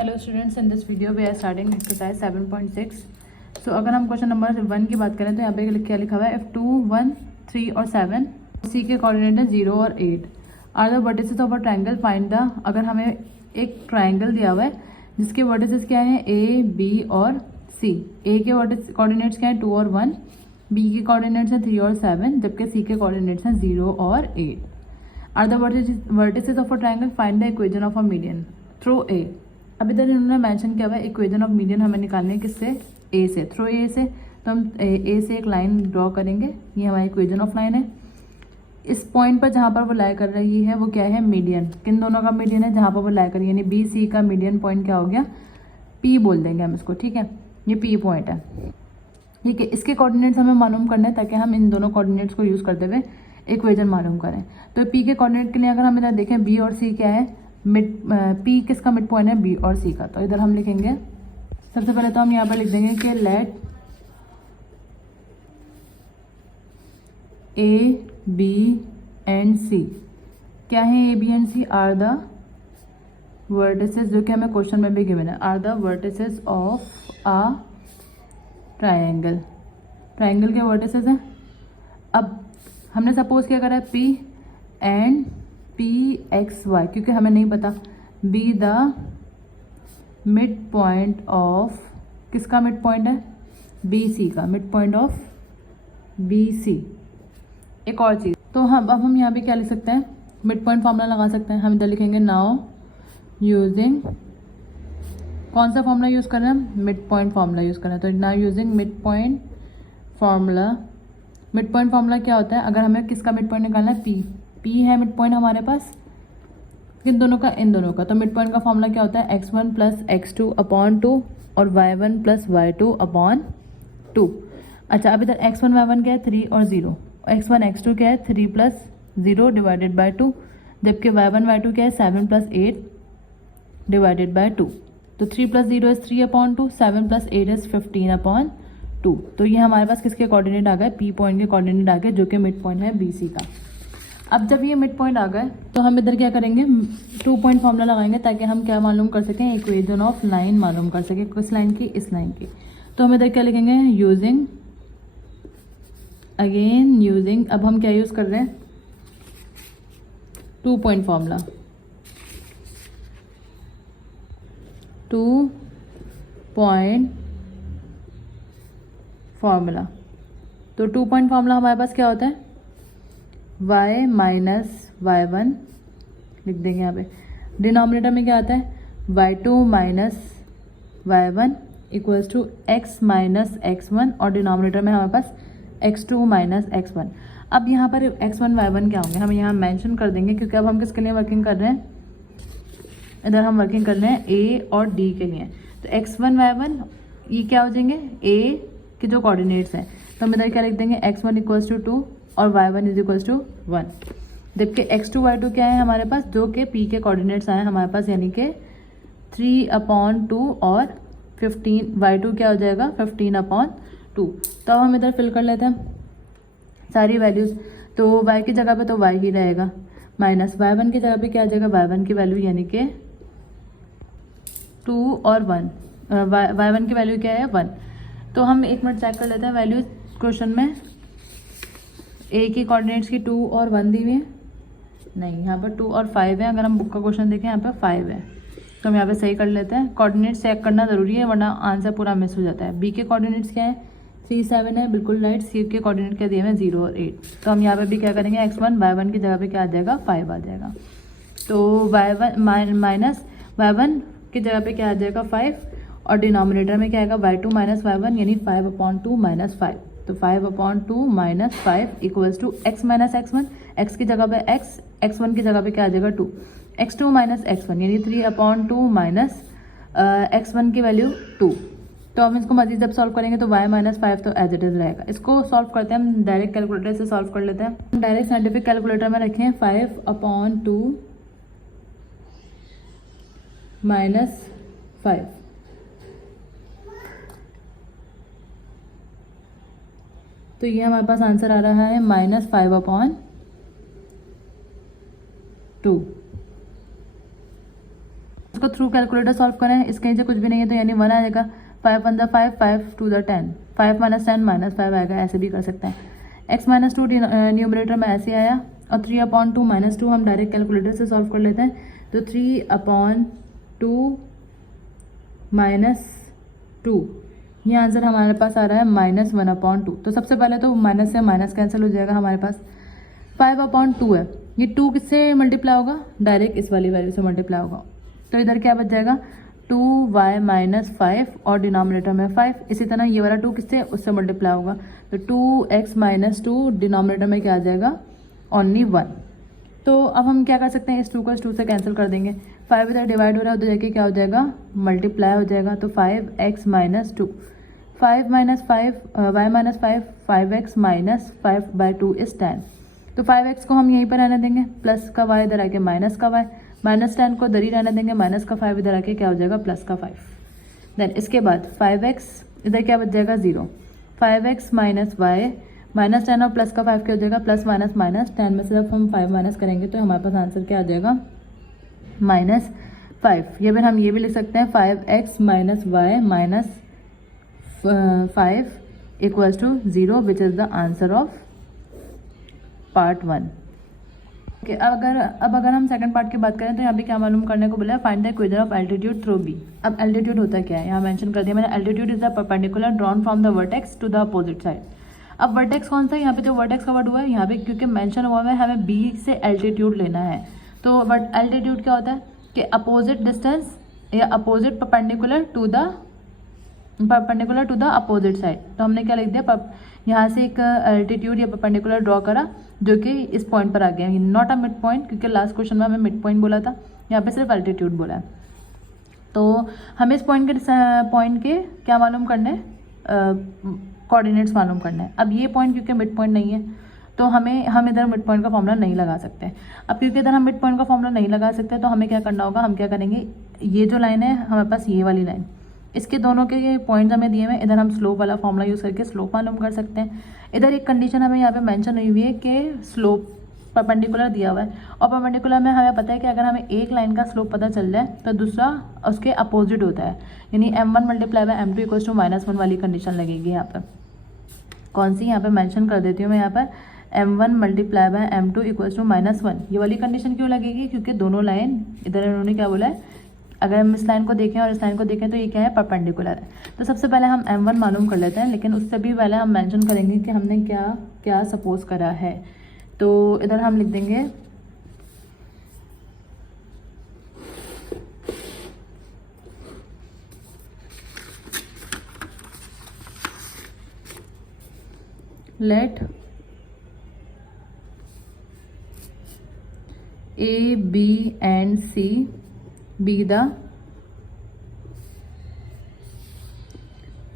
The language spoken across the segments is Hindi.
Hello students, in this video we are starting exercise 7.6। So अगर हम क्वेश्चन नंबर 1 की बात करें तो यहाँ पे क्या लिखा हुआ है, इफ 2, 1, 3 और 7 सी के कोऑर्डिनेट है 0 और 8 are the vertices of a triangle find the. अगर हमें एक ट्राइंगल दिया हुआ है जिसके वर्टिसेस क्या हैं ए, बी और सी। ए के कोऑर्डिनेट्स क्या हैं 2 और 1, बी के कोऑर्डिनेट्स हैं 3 और 7, जबकि सी के कोऑर्डिनेट्स हैं 0 और 8। Are the vertices of a triangle find the equation of a median through A. अब इधर इन्होंने मेंशन किया हुआ है इक्वेशन ऑफ मीडियन हमें निकालनी है किससे, ए से, थ्रू ए से। तो हम ए से एक लाइन ड्रॉ करेंगे, ये हमारी इक्वेशन ऑफ लाइन है। इस पॉइंट पर जहाँ पर वो लाई कर रही है वो क्या है, मीडियन। किन दोनों का मीडियन है, जहाँ पर वो लाई करी, यानी बी सी का मीडियन पॉइंट क्या हो गया, पी बोल देंगे हम इसको, ठीक है। ये पी पॉइंट है, ठीक है। इसके कोऑर्डिनेट्स हमें मालूम करना है ताकि हम इन दोनों कोऑर्डिनेट्स को यूज़ करते हुए इक्वेशन मालूम करें। तो पी के कोऑर्डिनेट के लिए अगर हम इधर देखें, बी और सी क्या है, मिड पी किसका मिड पॉइंट है, बी और सी का। तो इधर हम लिखेंगे, सबसे पहले तो हम यहाँ पर लिख देंगे कि let A B and C क्या है, A B and C are the vertices, जो कि हमें क्वेश्चन में भी गिवन है, are the vertices of a triangle. Triangle के वर्टिसेस हैं। अब हमने सपोज क्या करा है, P and P X Y, क्योंकि हमें नहीं पता, be the mid point of, किसका मिड पॉइंट है, बी सी का, mid point of B C. एक और चीज़, तो हम अब हम यहाँ पे क्या लिख सकते हैं, मिड पॉइंट फॉर्मूला लगा सकते हैं। हम इधर लिखेंगे नाउ यूजिंग, कौन सा फॉर्मूला यूज़ कर रहे हैं, मिड पॉइंट फॉर्मूला यूज़ कर रहे हैं। तो now using mid point formula. Mid point formula क्या होता है, अगर हमें किसका मिड पॉइंट निकालना है, पी, पी है मिड पॉइंट हमारे पास, किन दोनों का, इन दोनों का। तो मिड पॉइंट का फॉर्मूला क्या होता है, x1 प्लस x2 अपॉन 2 और y1 प्लस y2 अपॉन 2। अच्छा, अब इधर x1 y1 क्या है, 3 और 0, x1 x2 क्या है, 3 प्लस 0 डिवाइडेड बाई 2, जबकि y1 y2 क्या है, 7 प्लस 8 डिवाइडेड बाई 2। तो 3 plus 0 is 3 upon 2, 7 plus 8 is 15 upon 2। तो ये हमारे पास किसके कोऑर्डिनेट आ गए, पी पॉइंट के कोऑर्डिनेट आ गए, जो कि मिड पॉइंट है बी सी का। अब जब ये मिड पॉइंट आ गए तो हम इधर क्या करेंगे, 2 पॉइंट फॉर्मूला लगाएंगे ताकि हम क्या मालूम कर सकें, इक्वेशन ऑफ लाइन मालूम कर सकें, किस लाइन की, इस लाइन की। तो हम इधर क्या लिखेंगे, यूजिंग, अगेन यूजिंग, अब हम क्या यूज़ कर रहे हैं, 2 पॉइंट फॉर्मूला, 2 पॉइंट फॉर्मूला। तो 2 पॉइंट फॉर्मूला हमारे पास क्या होता है, y माइनस y1 लिख देंगे यहाँ पे। डिनोमिनेटर में क्या आता है, y2 minus y1 equals to x minus x1, और डिनोमिनेटर में हमारे पास x2 माइनस x1। अब यहाँ पर x1 y1 क्या होंगे, हम यहाँ मेंशन कर देंगे, क्योंकि अब हम किसके लिए वर्किंग कर रहे हैं, इधर हम वर्किंग कर रहे हैं a और d के लिए। तो x1 y1 ये क्या हो जाएंगे, a के जो कोऑर्डिनेट्स हैं। तो हम इधर क्या लिख देंगे, x1 इक्वल्स टू 2 और y1 इज इक्वल्स टू 1, जबकि x2 y2 क्या है हमारे पास, जो कि p के कोऑर्डिनेट्स आए हमारे पास, यानी कि 3 अपॉन 2 और 15, y2 क्या हो जाएगा, 15 अपॉन 2। तो अब हम इधर फिल कर लेते हैं सारी वैल्यूज़। तो y की जगह पे तो y ही रहेगा, माइनस y1 की जगह पे क्या आ जाएगा, y1 की वैल्यू यानी कि 2 और 1, y1 की वैल्यू क्या है, 1। तो हम एक मिनट चेक कर लेते हैं वैल्यूज क्वेश्चन में, ए की कोऑर्डिनेट्स की 2 और 1 दी हुई है, नहीं यहाँ पर 2 और 5 है। अगर हम बुक का क्वेश्चन देखें यहाँ पर 5 है, तो हम यहाँ पे सही कर लेते हैं। कोऑर्डिनेट्स चेक करना ज़रूरी है वरना आंसर पूरा मिस हो जाता है। बी के कोऑर्डिनेट्स क्या है, 3 7 है, बिल्कुल राइट। सी के कोऑर्डिनेट क्या दिए हैं, 0 और 8। तो हम यहाँ पर भी क्या करेंगे, x1 y1 की जगह पर क्या आ जाएगा, 5 आ जाएगा। तो y1 माइनस y1 की जगह पर क्या आ जाएगा, 5, और डिनोमिनेटर में क्या आएगा, y2 माइनस y1 यानी 5 अपॉन 2 माइनस 5। तो 5 upon 2 minus 5 equals to x minus x1, x की जगह पे x, x1 की जगह पे क्या आ जाएगा 2, x2 माइनस x1 यानी 3 अपॉन 2 माइनस x1 की वैल्यू 2। तो हम इसको मजीद जब सॉल्व करेंगे तो y माइनस 5 तो एज इट इज रहेगा। इसको सॉल्व करते हैं, हम डायरेक्ट कैलकुलेटर से सॉल्व कर लेते हैं। डायरेक्ट साइंटिफिक कैलकुलेटर में रखें 5 अपॉन 2 माइनस 5, तो ये हमारे पास आंसर आ रहा है माइनस 5 अपॉन 2। इसको थ्रू कैलकुलेटर सॉल्व करें, इसके नीचे कुछ भी नहीं है तो यानी 1 आ जाएगा। 5 1 5, 5 2 10, 5 - 10 -5 आएगा, ऐसे भी कर सकते हैं। x - 2 न्यूमरेटर में ऐसे आया और 3/2 -2 हम डायरेक्ट कैलकुलेटर से सॉल्व कर लेते हैं। तो 3/2 -2 ये आंसर हमारे पास आ रहा है -1/2। तो सबसे पहले तो माइनस से माइनस कैंसिल हो जाएगा हमारे पास। 5/2 है, ये 2 किससे मल्टीप्लाई होगा, डायरेक्ट इस वाली वैल्यू से मल्टीप्लाई होगा। तो इधर क्या बच जाएगा 2y - 5 और डिनोमिनेटर में 5। इसी तरह ये वाला 2 किससे, उससे मल्टीप्लाई होगा। तो 2x - 2 डिनोमिनेटर में क्या आ जाएगा, ओनली 1। तो अब हम क्या कर सकते हैं, इस 2 को इस 2 से कैंसिल कर देंगे। 5 इधर डिवाइड हो रहा है, उधर जाके क्या हो जाएगा, मल्टीप्लाई हो जाएगा। तो 5x - 2, 5 - 5 y - 5, 5x - 5/2 इज 10। तो 5x को हम यहीं पर रहने देंगे, प्लस का y इधर आके माइनस का y, -10 को इधर ही रहने देंगे, माइनस का 5 इधर आके क्या हो जाएगा, प्लस का 5। देन इसके बाद 5x इधर क्या बच जाएगा 0, 5x - y, -10 और प्लस का 5 क्या हो जाएगा, प्लस माइनस माइनस 10 में सिर्फ हम 5 माइनस करेंगे तो हमारे पास आंसर क्या आ जाएगा, -5। या फिर हम ये भी लिख सकते हैं 5x - y - 5 = 0 which is the answer of part 1। Okay, अब अगर हम सेकंड पार्ट की बात करें तो यहाँ पे क्या मालूम करने को बोला है, find the equation of altitude through B. अब एल्टीट्यूड होता क्या है, यहाँ मेंशन कर दिया मैंने, altitude is the perpendicular drawn from the vertex to the opposite side. अब वर्टेक्स कौन सा है, यहाँ पे जो वर्टेक्स का वर्ड हुआ है यहाँ पे क्योंकि मेंशन हुआ है हमें बी से एल्टीट्यूड लेना है। तो बट एल्टीट्यूड क्या होता है कि अपोजिट डिस्टेंस या opposite perpendicular to the opposite side. तो हमने क्या लिख दिया, यहाँ से एक एल्टीट्यूड या परपेंडिकुलर ड्रॉ करा जो कि इस पॉइंट पर आ गया, नॉट अ मिड पॉइंट, क्योंकि लास्ट क्वेश्चन में हमें मिड पॉइंट बोला था, यहाँ पे सिर्फ एल्टीट्यूड बोला है। तो हमें इस पॉइंट के क्या मालूम करने, कोऑर्डिनेट्स मालूम करना है। अब ये पॉइंट क्योंकि मिड पॉइंट नहीं है तो हम इधर मिड पॉइंट का फॉर्मूला नहीं लगा सकते। अब क्योंकि इधर हम मिड पॉइंट का फॉर्मूला नहीं लगा सकते तो हमें क्या करना होगा, हम क्या करेंगे, ये जो लाइन है हमारे पास ये वाली लाइन, इसके दोनों के पॉइंट्स हमें दिए हुए, इधर हम स्लोप वाला फॉर्मूला यूज़ करके स्लोप मालूम कर सकते हैं। इधर एक कंडीशन हमें यहाँ पे मेंशन हुई हुई है कि स्लोप परपेंडिकुलर दिया हुआ है और परपेंडिकुलर में हमें पता है कि अगर हमें एक लाइन का स्लोप पता चल जाए तो दूसरा उसके अपोजिट होता है, यानी m1 × m2 = -1 वाली कंडीशन लगेगी। यहाँ पर कौन सी, यहाँ पे मेंशन कर देती हूँ मैं, यहाँ पर m1 × m2 = -1। ये वाली कंडीशन क्यों लगेगी, क्योंकि दोनों लाइन इधर इन्होंने क्या बोला है, अगर हम इस लाइन को देखें और इस लाइन को देखें तो ये क्या है, परपेंडिकुलर है। तो सबसे पहले हम m1 मालूम कर लेते हैं, लेकिन उससे भी पहले हम मेंशन करेंगे कि हमने क्या क्या सपोज करा है। तो इधर हम लिख देंगे late A, B and C be the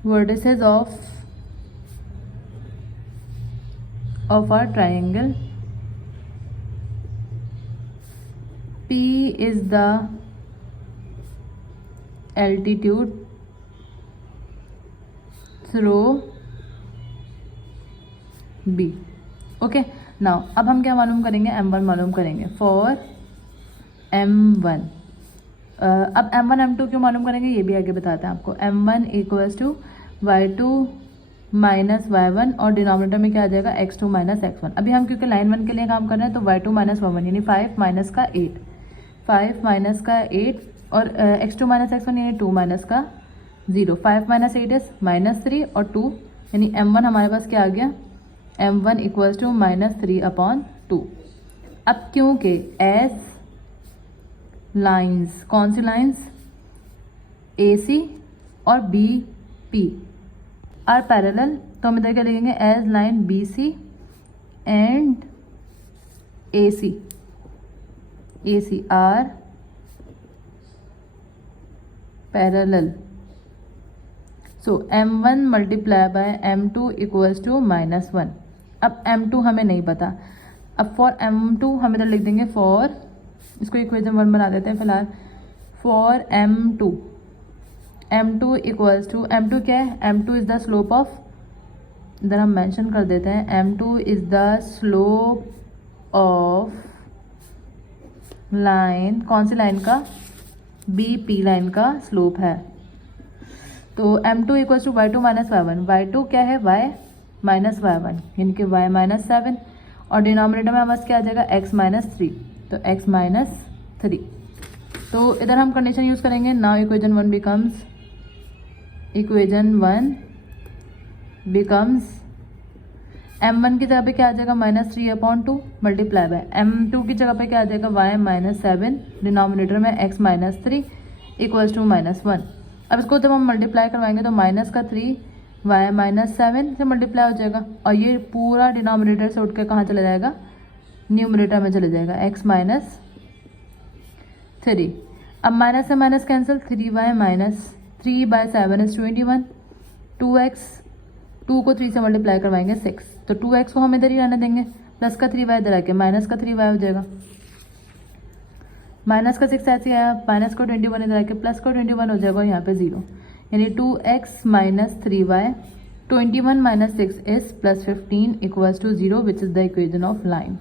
vertices of our triangle. P is the altitude through B. Okay, now अब हम क्या मालूम करेंगे, m1 मालूम करेंगे फॉर m1। अब m1 m2 क्यों मालूम करेंगे ये भी आगे बताते हैं आपको। m1 = y2 - y1 और डिनोमिनेटर में क्या आ जाएगा, x2 - x1। अभी हम क्योंकि लाइन 1 के लिए काम कर रहे हैं तो y2 - y1 यानी 5 - 8, 5 - 8 और x2 - x1 यानी 2 - 0, 5 - 8 इज -3 और 2 यानी m1 हमारे पास क्या आ गया, m1 = -3/2। अब क्योंकि एज लाइंस, कौन सी लाइंस, AC और BP आर पैरेलल, तो हम इधर क्या लिखेंगे, as line BC and AC are parallel. So m1 × m2 = -1। अब m2 हमें नहीं पता, अब फॉर m2 हम इधर लिख देंगे फॉर, इसको इक्वेशन 1 बना देते हैं फिलहाल, फॉर m2 क्या है, m2 is the slope of, इधर हम मेंशन कर देते हैं m2 is the slope of line, कौन सी लाइन का, बी पी लाइन का स्लोप है। तो m2 equals to y2 minus y1, y2 क्या है y माइनस y1 यानी कि y माइनस 7 और डिनोमिनेटर में हमारे क्या आ जाएगा x माइनस 3, तो x माइनस 3। तो इधर हम कंडीशन यूज़ करेंगे। नाउ इक्वेशन 1 बिकम्स m1 की जगह पे क्या आ जाएगा -3/2 मल्टीप्लाई बाय m2 की जगह पे क्या आ जाएगा y माइनस 7 डिनोमिनेटर में x माइनस 3 इक्वल्स टू -1। अब इसको जब हम मल्टीप्लाई करवाएंगे तो माइनस का 3 y माइनस 7 से मल्टीप्लाई हो जाएगा और ये पूरा डिनोमिनेटर से उठ के कहाँ चला जाएगा, न्यूमरेटर में चले जाएगा, x माइनस 3। अब माइनस से minus cancel, 3y minus 3/7 is 21, 2x 2 को 3 से मल्टीप्लाई करवाएंगे 6, तो 2x को हम इधर ही रहने देंगे, प्लस का 3y इधर आके माइनस का 3y हो जाएगा, माइनस का 6 ऐसे आया, माइनस को 21 इधर आके प्लस को 21 हो जाएगा, यहाँ पे 0 यानी 2x minus 3y 21 minus 6 is plus 15 equals to 0 which is the equation of line.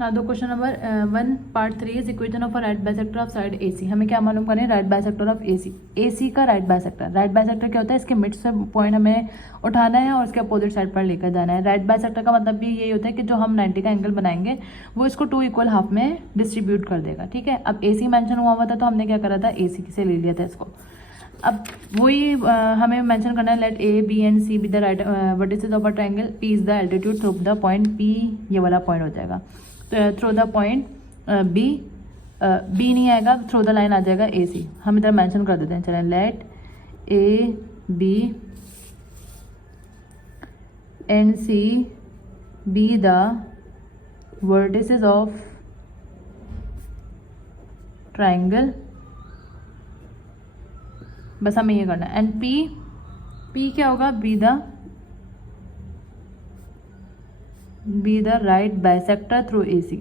ना दो question number 1 part 3 is equation of a right bisector of side AC। हमें क्या मालूम करना है, राइट बाइसेक्टर ऑफ AC का राइट बाइसेक्टर। राइट बाइसेक्टर क्या होता है, इसके मिड से पॉइंट हमें उठाना है और इसके अपोजिट साइड पर लेकर जाना है। राइट बाइसेक्टर का मतलब भी यही होता है कि जो हम 90 का एंगल बनाएंगे वो इसको 2 इक्वल हाफ में डिस्ट्रीब्यूट कर देगा, ठीक है। अब AC मेंशन हुआ था तो हमने क्या करा था, AC से ले लिया था इसको। अब वही हमें मेंशन करना है, let A B and C be the right vertices of a triangle, P is the altitude through the point P, ये वाला पॉइंट हो जाएगा। थ्रू द पॉइंट B नहीं आएगा, थ्रू द लाइन आ जाएगा AC। हम इधर मेंशन कर देते हैं, चलें, let A B and C be the vertices of triangle, बस हमें ये करना है। एंड P क्या होगा, be the right bisector through AC।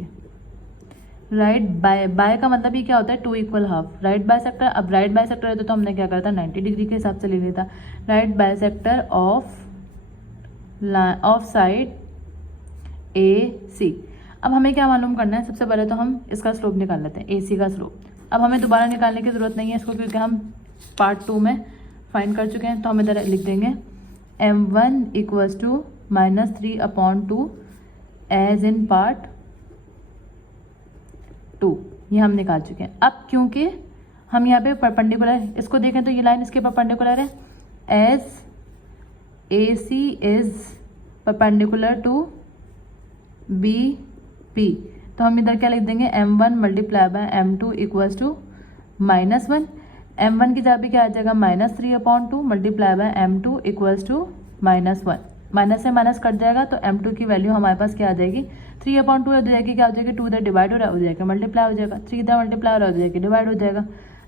Right bi का मतलब ही क्या होता है, 2 इक्वल हाफ, राइट बाइसेक्टर। अब राइट बाइसेक्टर है तो हमने क्या करा था, 90 डिग्री के हिसाब से ले लिया था। Right bisector of side AC। अब हमें क्या मालूम करना है, सबसे पहले तो हम इसका स्लोप निकाल लेते हैं, AC का स्लोप। अब हमें दोबारा निकालने की ज़रूरत नहीं है इसको, क्योंकि हम पार्ट 2 में फाइंड कर चुके हैं। तो हम इधर लिख देंगे m1 equals to -3/2 as in part 2, ये हम निकाल चुके हैं। अब क्योंकि हम यहाँ पे परपेंडिकुलर, इसको देखें तो ये लाइन इसके परपेंडिकुलर है, as AC is perpendicular to BP, तो हम इधर क्या लिख देंगे, m1 multiply by m2 equals to -1। m1 की जगह पे क्या आ जाएगा, -3/2 multiply by m2 equals to -1। Minus से माइनस कट जाएगा तो m2 की वैल्यू हमारे पास क्या आ जाएगी, 3/2 हो जाएगी, क्या हो जाएगी, 2 इधर डिवाइड हो रहा हो जाएगा, मल्टीप्लाई हो जाएगा, 3 इधर मल्टीप्लाई हो रहा हो जाएगी, डिवाइड हो जाएगा।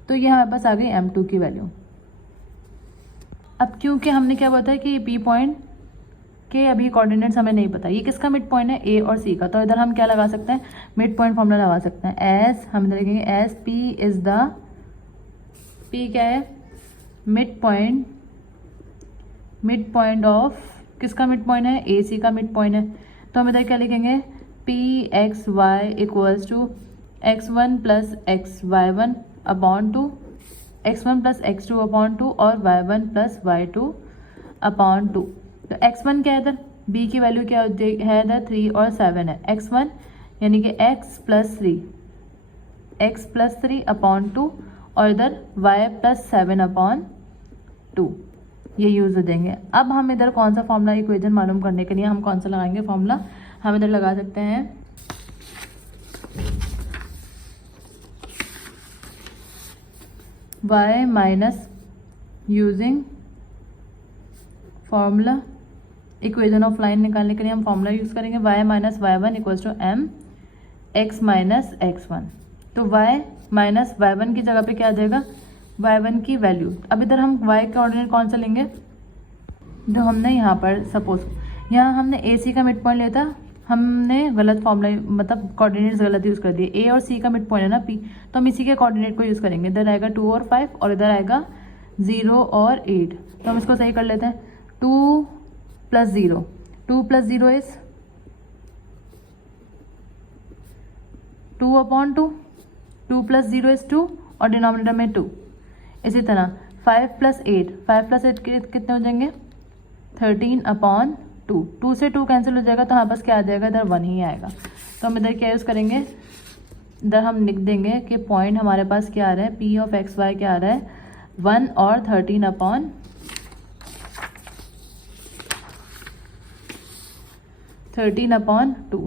तो ये हमारे पास आ गई m2 की वैल्यू। अब क्योंकि हमने क्या बताया कि P पॉइंट के अभी कोऑर्डिनेट्स हमें नहीं पता, ये किसका मिड पॉइंट है, A और C का, तो इधर हम क्या लगा सकते हैं, मिड पॉइंट फॉर्मूला लगा सकते हैं। एज हम इधर लिखेंगे as P is the, P क्या है, मिड पॉइंट ऑफ, किसका मिड पॉइंट है, AC का मिड पॉइंट है। तो हम इधर क्या लिखेंगे, PXY equals to x1 plus xy1 upon 2, x1 plus x2 upon 2 और y1 प्लस y2 अपॉन 2। तो x1 क्या है इधर, B की वैल्यू क्या है इधर, 3 और 7 है, x1 यानी कि x प्लस 3 अपॉन 2 और इधर y प्लस 7 अपॉन 2, ये यूज हो देंगे। अब हम इधर कौन सा फॉर्मूला, इक्वेशन मालूम करने के लिए हम कौन सा लगाएंगे फॉर्मूला, हम इधर लगा सकते हैं y minus using formula, equation of line निकालने के लिए हम फॉर्मूला यूज करेंगे y minus y1 equals to m x minus x1। तो y माइनस y1 की जगह पे क्या आ जाएगा, y1 की वैल्यू। अब इधर हम y का ऑर्डिनेट कौन सा लेंगे, जो हमने यहाँ पर सपोज यहाँ हमने AC का मिड पॉइंट लिया था, हमने गलत फॉर्मूला, मतलब कोऑर्डिनेट्स गलत यूज़ कर दिए। A और C का मिड पॉइंट है ना P, तो हम इसी के कोऑर्डिनेट को यूज़ करेंगे। इधर आएगा 2 और 5 और इधर आएगा 0 और 8, तो हम इसको सही कर लेते हैं। 2 प्लस 0 इज 2/2, 2 + 0 = 2 और डिनोमिनेटर में 2। इसी तरह 5 + 8, 5 + 8 कितने हो जाएंगे 13/2, 2 से 2 कैंसिल हो जाएगा तो हमारे पास क्या आ जाएगा, इधर 1 ही आएगा। तो हम इधर क्या यूज़ करेंगे, इधर हम लिख देंगे कि पॉइंट हमारे पास क्या आ रहा है, P(x, y) क्या आ रहा है 1 और 13/2,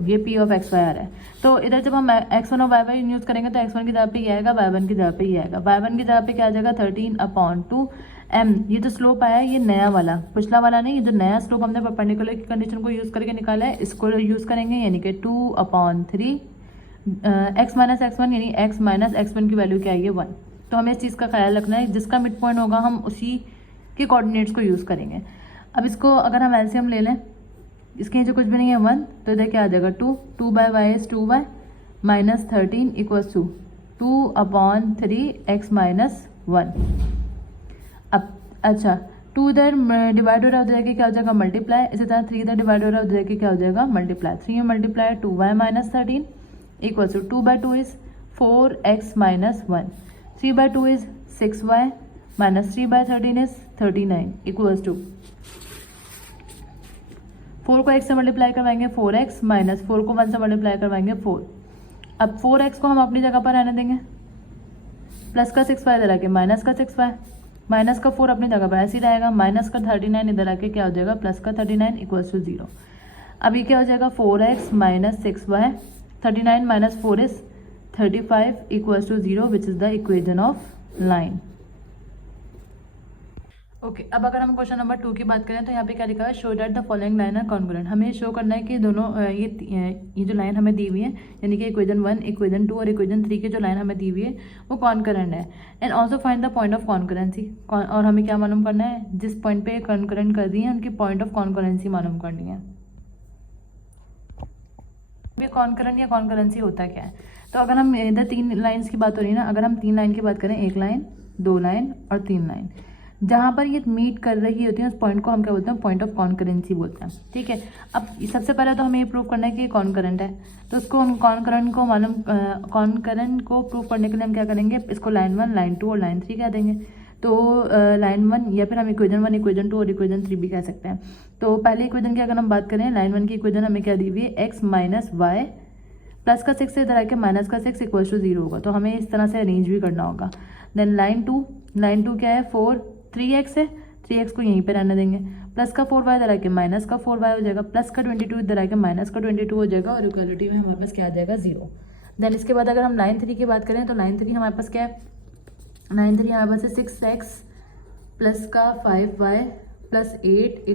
ये P(x, y) आ रहा है। तो इधर जब हम x1 और y1 यूज़ करेंगे तो x1 की जगह पे ये आएगा, y1 की जगह पे ये आएगा। y1 की जगह पे क्या आ जाएगा 13/2 m। ये जो स्लोप आया है ये नया वाला, पिछला वाला नहीं, ये जो नया स्लोप हमने परपेंडिकुलर की कंडीशन को यूज़ करके निकाला है इसको यूज़ करेंगे, यानी कि 2/3 x - x1 यानी x - x1 की वैल्यू क्या है 1। तो हमें इस चीज़ का ख्याल रखना है, जिसका मिड पॉइंट होगा हम उसी के कोऑर्डिनेट्स को यूज़ करेंगे। अब इसको अगर हम एलसीएम ले लें, इसके नीचे कुछ भी नहीं है 1, तो इधर क्या आ जाएगा 2, 2/y is 2y - 13 = 2/3 x - 1। अब अच्छा 2 इधर डिवाइड हो रहा है, उधर के क्या हो जाएगा मल्टीप्लाई। इसी तरह 3 इधर डिवाइड हो रहा है, उधर के क्या हो जाएगा मल्टीप्लाई। 3 में multiply 2y - 13 = 2/2 is 4x - 1, 3/2 is 6y - 3/13 is 39 = 4 को x से मल्टीप्लाई करवाएंगे 4x - 4 को 1 से मल्टीप्लाई करवाएंगे 4। अब 4x को हम अपनी जगह पर रहने देंगे, प्लस का 6y इधर आके माइनस का 6y, माइनस का 4 अपनी जगह पर ऐसे ही रहेगा, माइनस का 39 इधर आके क्या हो जाएगा प्लस का 39 = 0। अब ये क्या हो जाएगा 4x - 6y, 39 - 4 is 35 = 0 which is the equation of line. Okay अब अगर हम क्वेश्चन नंबर 2 की बात करें तो यहाँ पे क्या लिखा है, show that the following line are congruent. हमें शो करना है कि दोनों ये जो लाइन हमें दी हुई है, यानी कि इक्वेशन 1, इक्वेशन 2 और इक्वेशन 3 की जो लाइन हमें दी हुई है वो कॉन्करेंट है। And also find the point of concurrency. और हमें क्या मालूम करना है, जिस पॉइंट पे कॉन्करेंट कर दी है उनकी पॉइंट ऑफ कॉन्करेंसी मालूम करनी है। ये कॉन्करेंट या कॉन्करेंसी होता क्या है, तो अगर हम इधर 3 लाइन्स की बात हो रही है ना, अगर हम 3 लाइन की बात करें, 1 लाइन 2 लाइन और 3 लाइन, जहाँ पर ये मीट कर रही होती है उस पॉइंट को हम क्या बोलते हैं, पॉइंट ऑफ कॉन्करेंसी बोलते हैं। ठीक है, अब सबसे पहले तो हमें ये प्रूव करना है कि ये कॉन्करेंट है, तो उसको हम कॉन्करेंट को प्रूव करने के लिए हम क्या करेंगे, इसको लाइन 1, लाइन 2 और लाइन 3 कह देंगे। तो लाइन 1 या फिर हम इक्वेशन 1, इक्वेशन 2 और इक्वेशन 3 भी कह सकते हैं। तो पहले इक्वेशन की अगर हम बात करें, लाइन 1 की इक्वेशन हमें क्या दी हुई है, x - y प्लस का 6 से इधर आके माइनस का 6 = 0 होगा, तो हमें इस तरह से अरेंज भी करना होगा। देन लाइन 2 क्या है 3x है, 3x को यहीं पे रहने देंगे, प्लस का 4y इधर आके माइनस का 4y हो जाएगा, प्लस का 22 इधर आके माइनस का 22 हो जाएगा और इक्वलिटी में हमारे पास क्या आ जाएगा 0। देन इसके बाद अगर हम लाइन 3 की बात करें तो लाइन 3 हमारे पास क्या है, लाइन 3 हमारे पास है 6x प्लस का 5y प्लस 8 =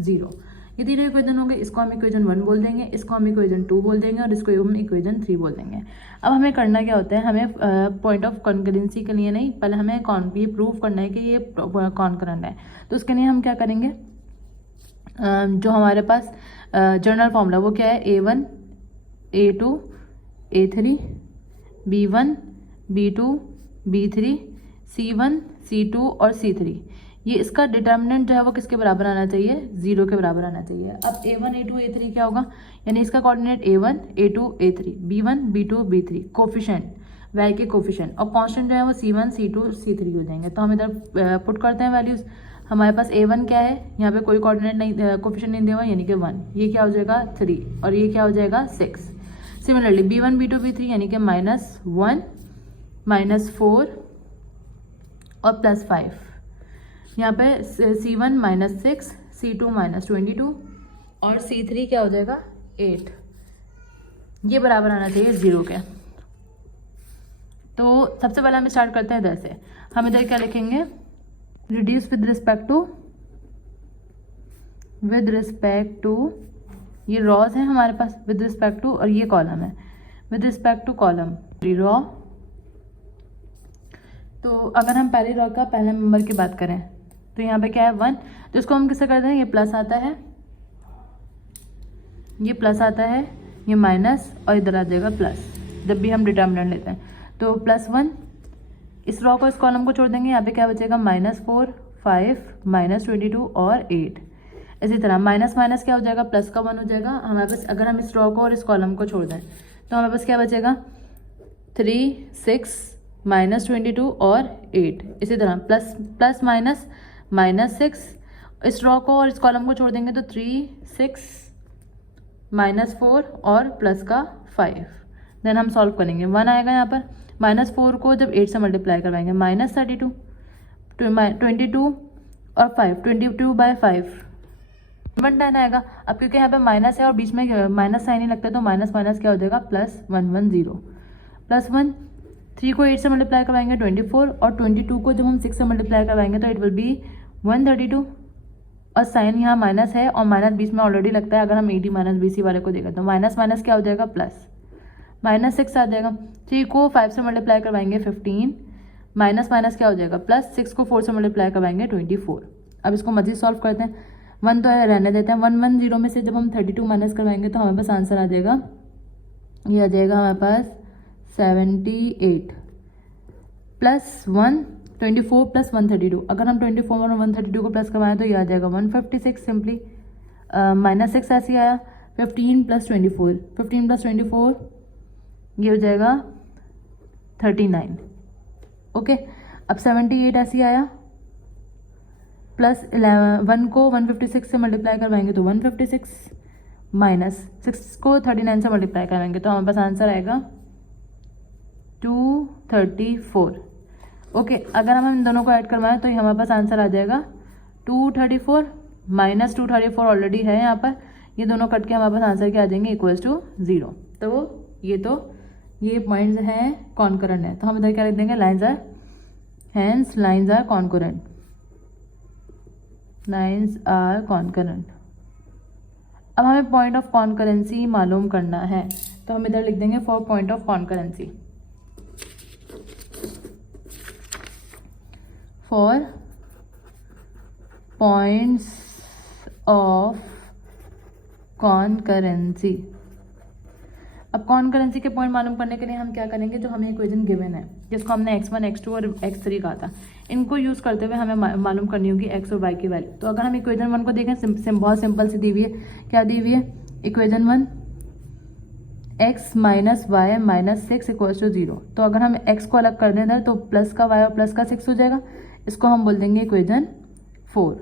0। ये तीनों इक्वेशन होंगे, इसको हम इक्वेशन 1 बोल देंगे, इसको हम इक्वेशन 2 बोल देंगे और इसको हम इक्वेशन 3 बोल देंगे। अब हमें करना क्या होता है, हमें पॉइंट ऑफ कॉन्करेंसी के लिए नहीं, पहले हमें ये प्रूव करना है कि ये कॉन्करेंट है। तो उसके लिए हम क्या करेंगे, जो हमारे पास जनरल फॉर्मूला वो क्या है, A1 A2 A3 B1 B2 B3 C1 C2 और C3, ये इसका डिटर्मिनेंट जो है वो किसके बराबर आना चाहिए, 0 के बराबर आना चाहिए। अब A1 A2 A3 क्या होगा, यानी इसका coordinate A1 A2 A3 B1 B2 B3, coefficient y के कोफिशिएंट और कांस्टेंट जो है वो C1 C2 C3 हो जाएंगे। तो हम इधर पुट करते हैं वैल्यूज़। हमारे पास A1 क्या है, यहाँ पे कोई कोऑर्डिनेट नहीं, कोफिशिएंट नहीं दिया हुआ, यानी कि 1, ये क्या हो जाएगा 3 और ये क्या हो जाएगा 6। सिमिलरली B1 B2 B3 यानी कि -1 -4 और +5, यहाँ पे C1 -6 C2 -22 और C3 क्या हो जाएगा 8, ये बराबर आना चाहिए 0 के। तो सबसे पहले हम स्टार्ट करते हैं इधर से, हम इधर क्या लिखेंगे, रिड्यूस विद रिस्पेक्ट टू ये रॉज है हमारे पास, विद रिस्पेक्ट टू, और ये कॉलम है with respect to column row. तो अगर हम पहले रॉ का पहले नंबर की बात करें तो यहाँ पे क्या है 1, तो इसको हम किससे करते हैं, ये प्लस आता है, ये प्लस आता है, ये माइनस और इधर आ जाएगा प्लस, जब भी हम डिटर्मिनेंट लेते हैं। तो +1, इस रॉ को इस कॉलम को छोड़ देंगे, यहाँ पे क्या बचेगा -4 5 -22 और 8। इसी तरह माइनस माइनस क्या हो जाएगा, प्लस का 1 हो जाएगा हमारे पास। अगर हम इस रॉ को और इस कॉलम को छोड़ दें तो तो हमारे पास क्या बचेगा 3, 6 माइनस 22 और 8। इसी तरह प्लस प्लस माइनस -6, इस रो को और इस कॉलम को छोड़ देंगे तो 3, 6 -4 और प्लस का 5। देन हम सॉल्व करेंगे, 1 आएगा यहाँ पर। -4 को जब 8 से मल्टीप्लाई करवाएंगे -32, 22 और 5, 22/5 110 आएगा। अब क्योंकि यहाँ पे माइनस है और बीच में माइनस साइन ही लगता है तो माइनस माइनस क्या हो जाएगा +110 +1। 3 को 8 से मल्टीप्लाई करवाएंगे 24 और 22 को जब हम 6 से मल्टीप्लाई करवाएंगे तो इट विल बी 132 और साइन यहाँ माइनस है और माइनस बीच में ऑलरेडी लगता है। अगर हम 80 - BC वाले को देखें तो माइनस माइनस क्या हो जाएगा प्लस, -6 आ जाएगा। 3 को 5 से मल्टीप्लाई करवाएंगे 15, माइनस माइनस क्या हो जाएगा प्लस, 6 को 4 से मल्टीप्लाई करवाएंगे 24। अब इसको मजीद सॉल्व करते हैं, 1 तो रहने देते हैं। 110 में से जब हम 32 माइनस करवाएंगे तो हमारे पास आंसर आ जाएगा, ये आ जाएगा हमारे पास 78 + 1 24 + 132। अगर हम 24 और 132 को प्लस करवाएं तो ये आ जाएगा 156 सिंपली। -6 ऐसे आया। 15 + 24, 15 + 24 ये हो जाएगा 39। ओके, अब 78 ऐसे आया। +1 को 156 से मल्टीप्लाई करवाएंगे तो 156, -6 को 39 से मल्टीप्लाई करवाएंगे तो हमारे पास आंसर आएगा 234। ओके, अगर हम इन दोनों को ऐड करवाएं तो हमारे पास आंसर आ जाएगा 234 -234 ऑलरेडी है यहाँ पर। ये दोनों कट के हमारे पास आंसर क्या आ जाएंगे =0। तो ये पॉइंट्स हैं कॉन्करेंट है। तो हम इधर क्या लिख देंगे, lines are concurrent, lines are concurrent. अब हमें पॉइंट ऑफ कॉन्करेंसी मालूम करना है तो हम इधर लिख देंगे for point of concurrency, for points of concurrency. अब कॉन्करेंसी के पॉइंट मालूम करने के लिए हम क्या करेंगे, जो हमें इक्वेशन गिवन है जिसको हमने x1, x2 और x3 कहा था, इनको यूज़ करते हुए हमें मालूम करनी होगी x और y की वैल्यू। तो अगर हम इक्वेशन 1 को देखें, बहुत सिंपल सी दी हुई है। क्या दी हुई है इक्वेशन 1, x - y - 6 = 0। तो अगर हम x को अलग कर दें इधर तो प्लस का y और प्लस का 6 हो जाएगा। इसको हम बोल देंगे इक्वेशन 4।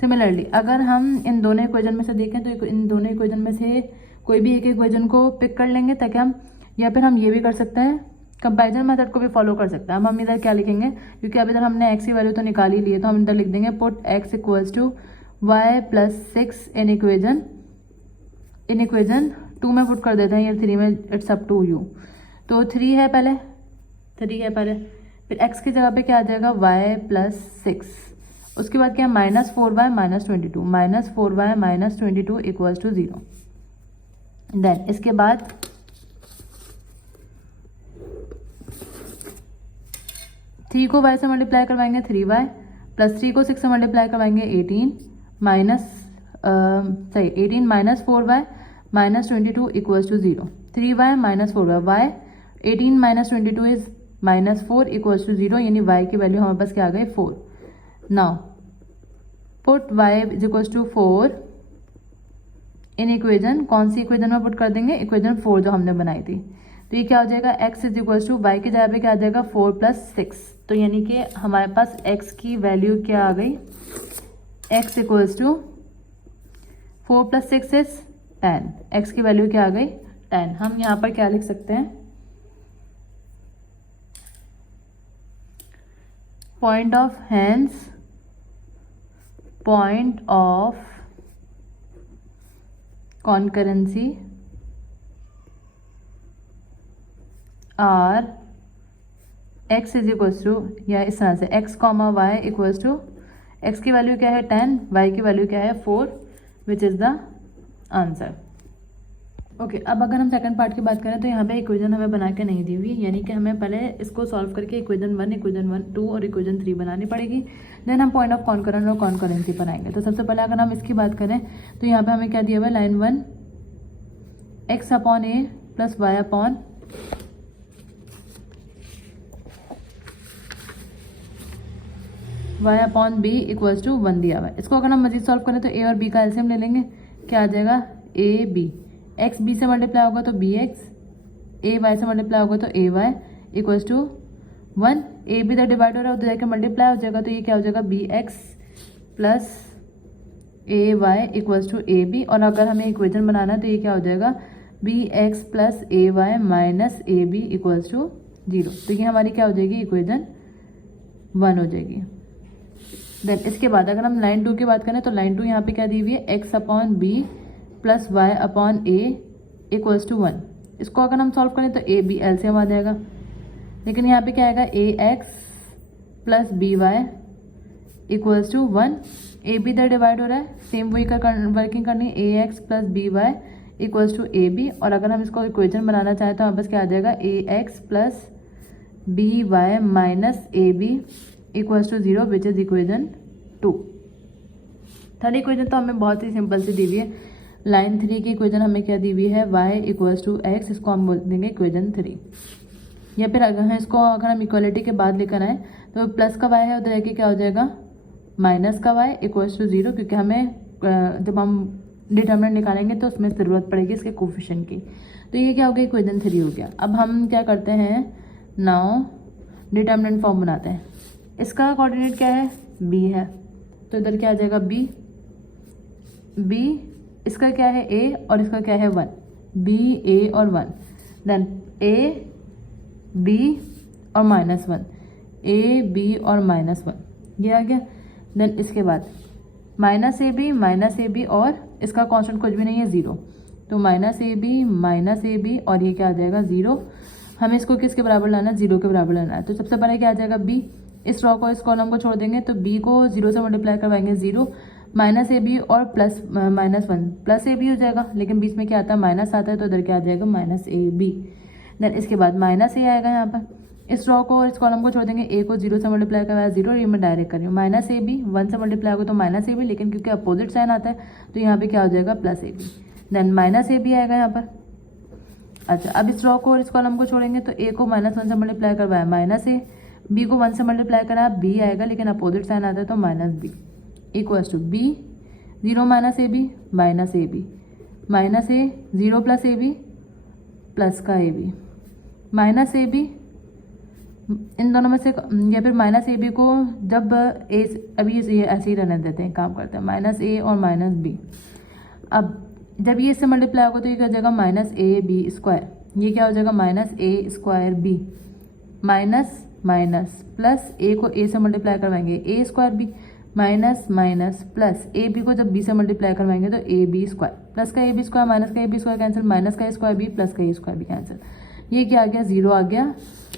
सिमिलरली अगर हम इन दोनों इक्वेशन में से देखें तो इन दोनों इक्वेशन में से कोई भी एक इक्वेशन को पिक कर लेंगे ताकि हम, या फिर हम ये भी कर सकते हैं, कंपैरिजन मेथड को भी फॉलो कर सकते हैं। अब हम इधर क्या लिखेंगे, क्योंकि अब इधर हमने x की वैल्यू तो निकाल ही ली है तो हम इधर लिख देंगे put x = y + 6 in equation 2 में पुट कर देते हैं, ये 3 में, इट्स अप टू यू। तो 3 है पहले, फिर x की जगह पे क्या आ जाएगा y + 6। उसके बाद क्या, -4y - 22, -4y - 22 = 0। देन इसके बाद थ्री को y से मल्टीप्लाई करवाएंगे 3y, +3 को 6 से मल्टीप्लाई करवाएंगे 18 - 4y - 22 = 0। 3y - 4y, y 18 - 22 is -4 = 0, यानी y की वैल्यू हमारे पास क्या आ गई 4। Now put y = 4 in equation, कौन सी इक्वेशन में पुट कर देंगे, इक्वेशन 4 जो हमने बनाई थी। तो ये क्या हो जाएगा, x = y की जगह पे क्या आ जाएगा 4 + 6। तो यानी कि हमारे पास x की वैल्यू क्या आ गई, x = 4 + 6 इज 10। x की वैल्यू क्या आ गई 10। हम यहाँ पर क्या लिख सकते हैं, point of concurrency are x = या इस तरह से x, y = x की वैल्यू क्या है 10, y की वैल्यू क्या है 4, विच इज़ द आंसर। ओके, अब अगर हम सेकंड पार्ट की बात करें तो यहाँ पे इक्वेशन हमें बना के नहीं दी हुई, यानी कि हमें पहले इसको सॉल्व करके इक्वेशन 1, इक्वेशन 2 और इक्वेशन 3 बनानी पड़ेगी। देन हम पॉइंट ऑफ कॉन्करेंट और कॉन्करेंसी बनाएंगे। तो सबसे पहले अगर हम इसकी बात करें तो यहाँ पे हमें क्या दिया हुआ है, लाइन 1 x/a + y/b = 1 दिया हुआ है। इसको अगर हम मजीद सॉल्व करें तो a और b का एलसीएम ले लेंगे, क्या आ जाएगा ab, x b से मल्टीप्लाई होगा तो bx ए वाई से मल्टीप्लाई होगा तो ए वाई इक्वल्स टू 1, ए भी इधर डिवाइड हो रहा है उधर जाके मल्टीप्लाई हो जाएगा, तो ये क्या हो जाएगा B X plus A Y equals to A B. और अगर हमें इक्वेशन बनाना है तो ये क्या हो जाएगा B X plus A Y minus A B equals to 0। तो ये हमारी क्या हो जाएगी इक्वेशन 1 हो जाएगी। देन इसके बाद अगर हम लाइन 2 की बात करें तो लाइन 2 यहाँ पे क्या दी हुई है X upon B plus Y upon A equals to 1। इसको अगर हम सॉल्व करें तो ए बी एलसीएम आ जाएगा, लेकिन यहाँ पे क्या आएगा A X plus B Y equals to 1। A B इधर डिवाइड हो रहा है, सेम वही वर्किंग करनी है, A X plus B Y equals to A B. और अगर हम इसको इक्वेशन बनाना चाहें तो वापस क्या आ जाएगा A X plus B Y minus A B equals to 0 which is equation 2। Third equation तो हमें बहुत ही सिंपल सी दी हुई है। लाइन 3 की इक्वेशन हमें क्या दी हुई है y इक्वल्स टू एक्स, इसको हम बोल देंगे इक्वेशन 3। या फिर अगर इसको अगर हम इक्वलिटी के बाद लेकर आए तो प्लस का y है उधर आके क्या हो जाएगा माइनस का y इक्वल्स टू 0, क्योंकि हमें जब हम डिटर्मिनेंट निकालेंगे तो उसमें ज़रूरत पड़ेगी इसके कोफिशिएंट की। तो ये क्या हो गया इक्वेशन 3 हो गया। अब हम क्या करते हैं नाउ डिटर्मिनेंट फॉर्म बनाते हैं। इसका कोऑर्डिनेट क्या है b है, तो इधर क्या आ जाएगा b, इसका क्या है a और इसका क्या है 1, b a और 1, देन a b और -1, a b और -1 ये आ गया। देन इसके बाद -ab और इसका कांस्टेंट कुछ भी नहीं है 0, तो -ab और ये क्या आ जाएगा 0। हमें इसको किसके बराबर लाना है 0 के बराबर लाना है। तो सबसे पहले क्या आ जाएगा b, इस रो को इस कॉलम को छोड़ देंगे तो b को 0 से मल्टीप्लाई करवाएंगे 0, -ab और प्लस -1 प्लस ab हो जाएगा, लेकिन बीच में क्या आता है माइनस आता है तो इधर क्या आ जाएगा -ab। देन इसके बाद -a आएगा यहाँ पर, इस रो को और इस कॉलम को छोड़ देंगे, a को 0 से मल्टीप्लाई करवाया 0, ये मैं डायरेक्ट कर रही हूँ -ab 1 से मल्टीप्लाई होगा तो -ab, लेकिन क्योंकि अपोजिट साइन आता है तो यहाँ पे क्या हो जाएगा +ab। देन -ab आएगा यहाँ पर। अच्छा अब इस रो को और इस कॉलम को छोड़ेंगे तो a को -1 से मल्टीप्लाई करवाया -a, b को 1 से मल्टीप्लाई करा b आएगा, लेकिन अपोजिट साइन आता है तो -b इक्वल्स टू b 0 -ab -ab -a 0 plus ab plus का ab -ab, इन दोनों में से या फिर -ab को जब a अभी ये ऐसे ही रहने देते हैं, काम करते हैं -a और -b। अब जब ये इससे मल्टीप्लाई होगा तो ये क्या हो जाएगा -ab², ये क्या हो जाएगा -a² minus minus plus a को a से मल्टीप्लाई करवाएंगे a² माइनस प्लस ab को जब b से मल्टीप्लाई करवाएंगे तो ab² प्लस का ab² माइनस का ab² कैंसिल, माइनस का a² प्लस का a² कैंसिल, ये क्या आ गया 0 आ गया।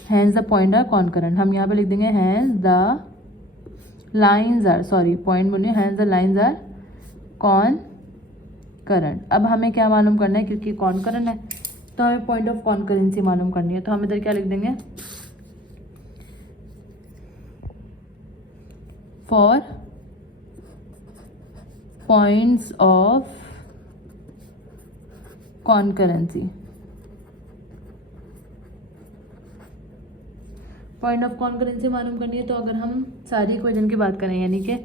Hence the point are concurrent, हम यहाँ पे लिख देंगे hence the lines are, sorry point बोलिए, hence the lines are concurrent. अब हमें क्या मालूम करना है, क्योंकि कॉन्करेंट है तो हमें पॉइंट ऑफ कॉन्करेंसी मालूम करनी है, तो हम इधर क्या लिख देंगे for points of concurrency. Point of concurrency मालूम करनी है तो अगर हम सारी इक्वेशन की बात करें, यानी कि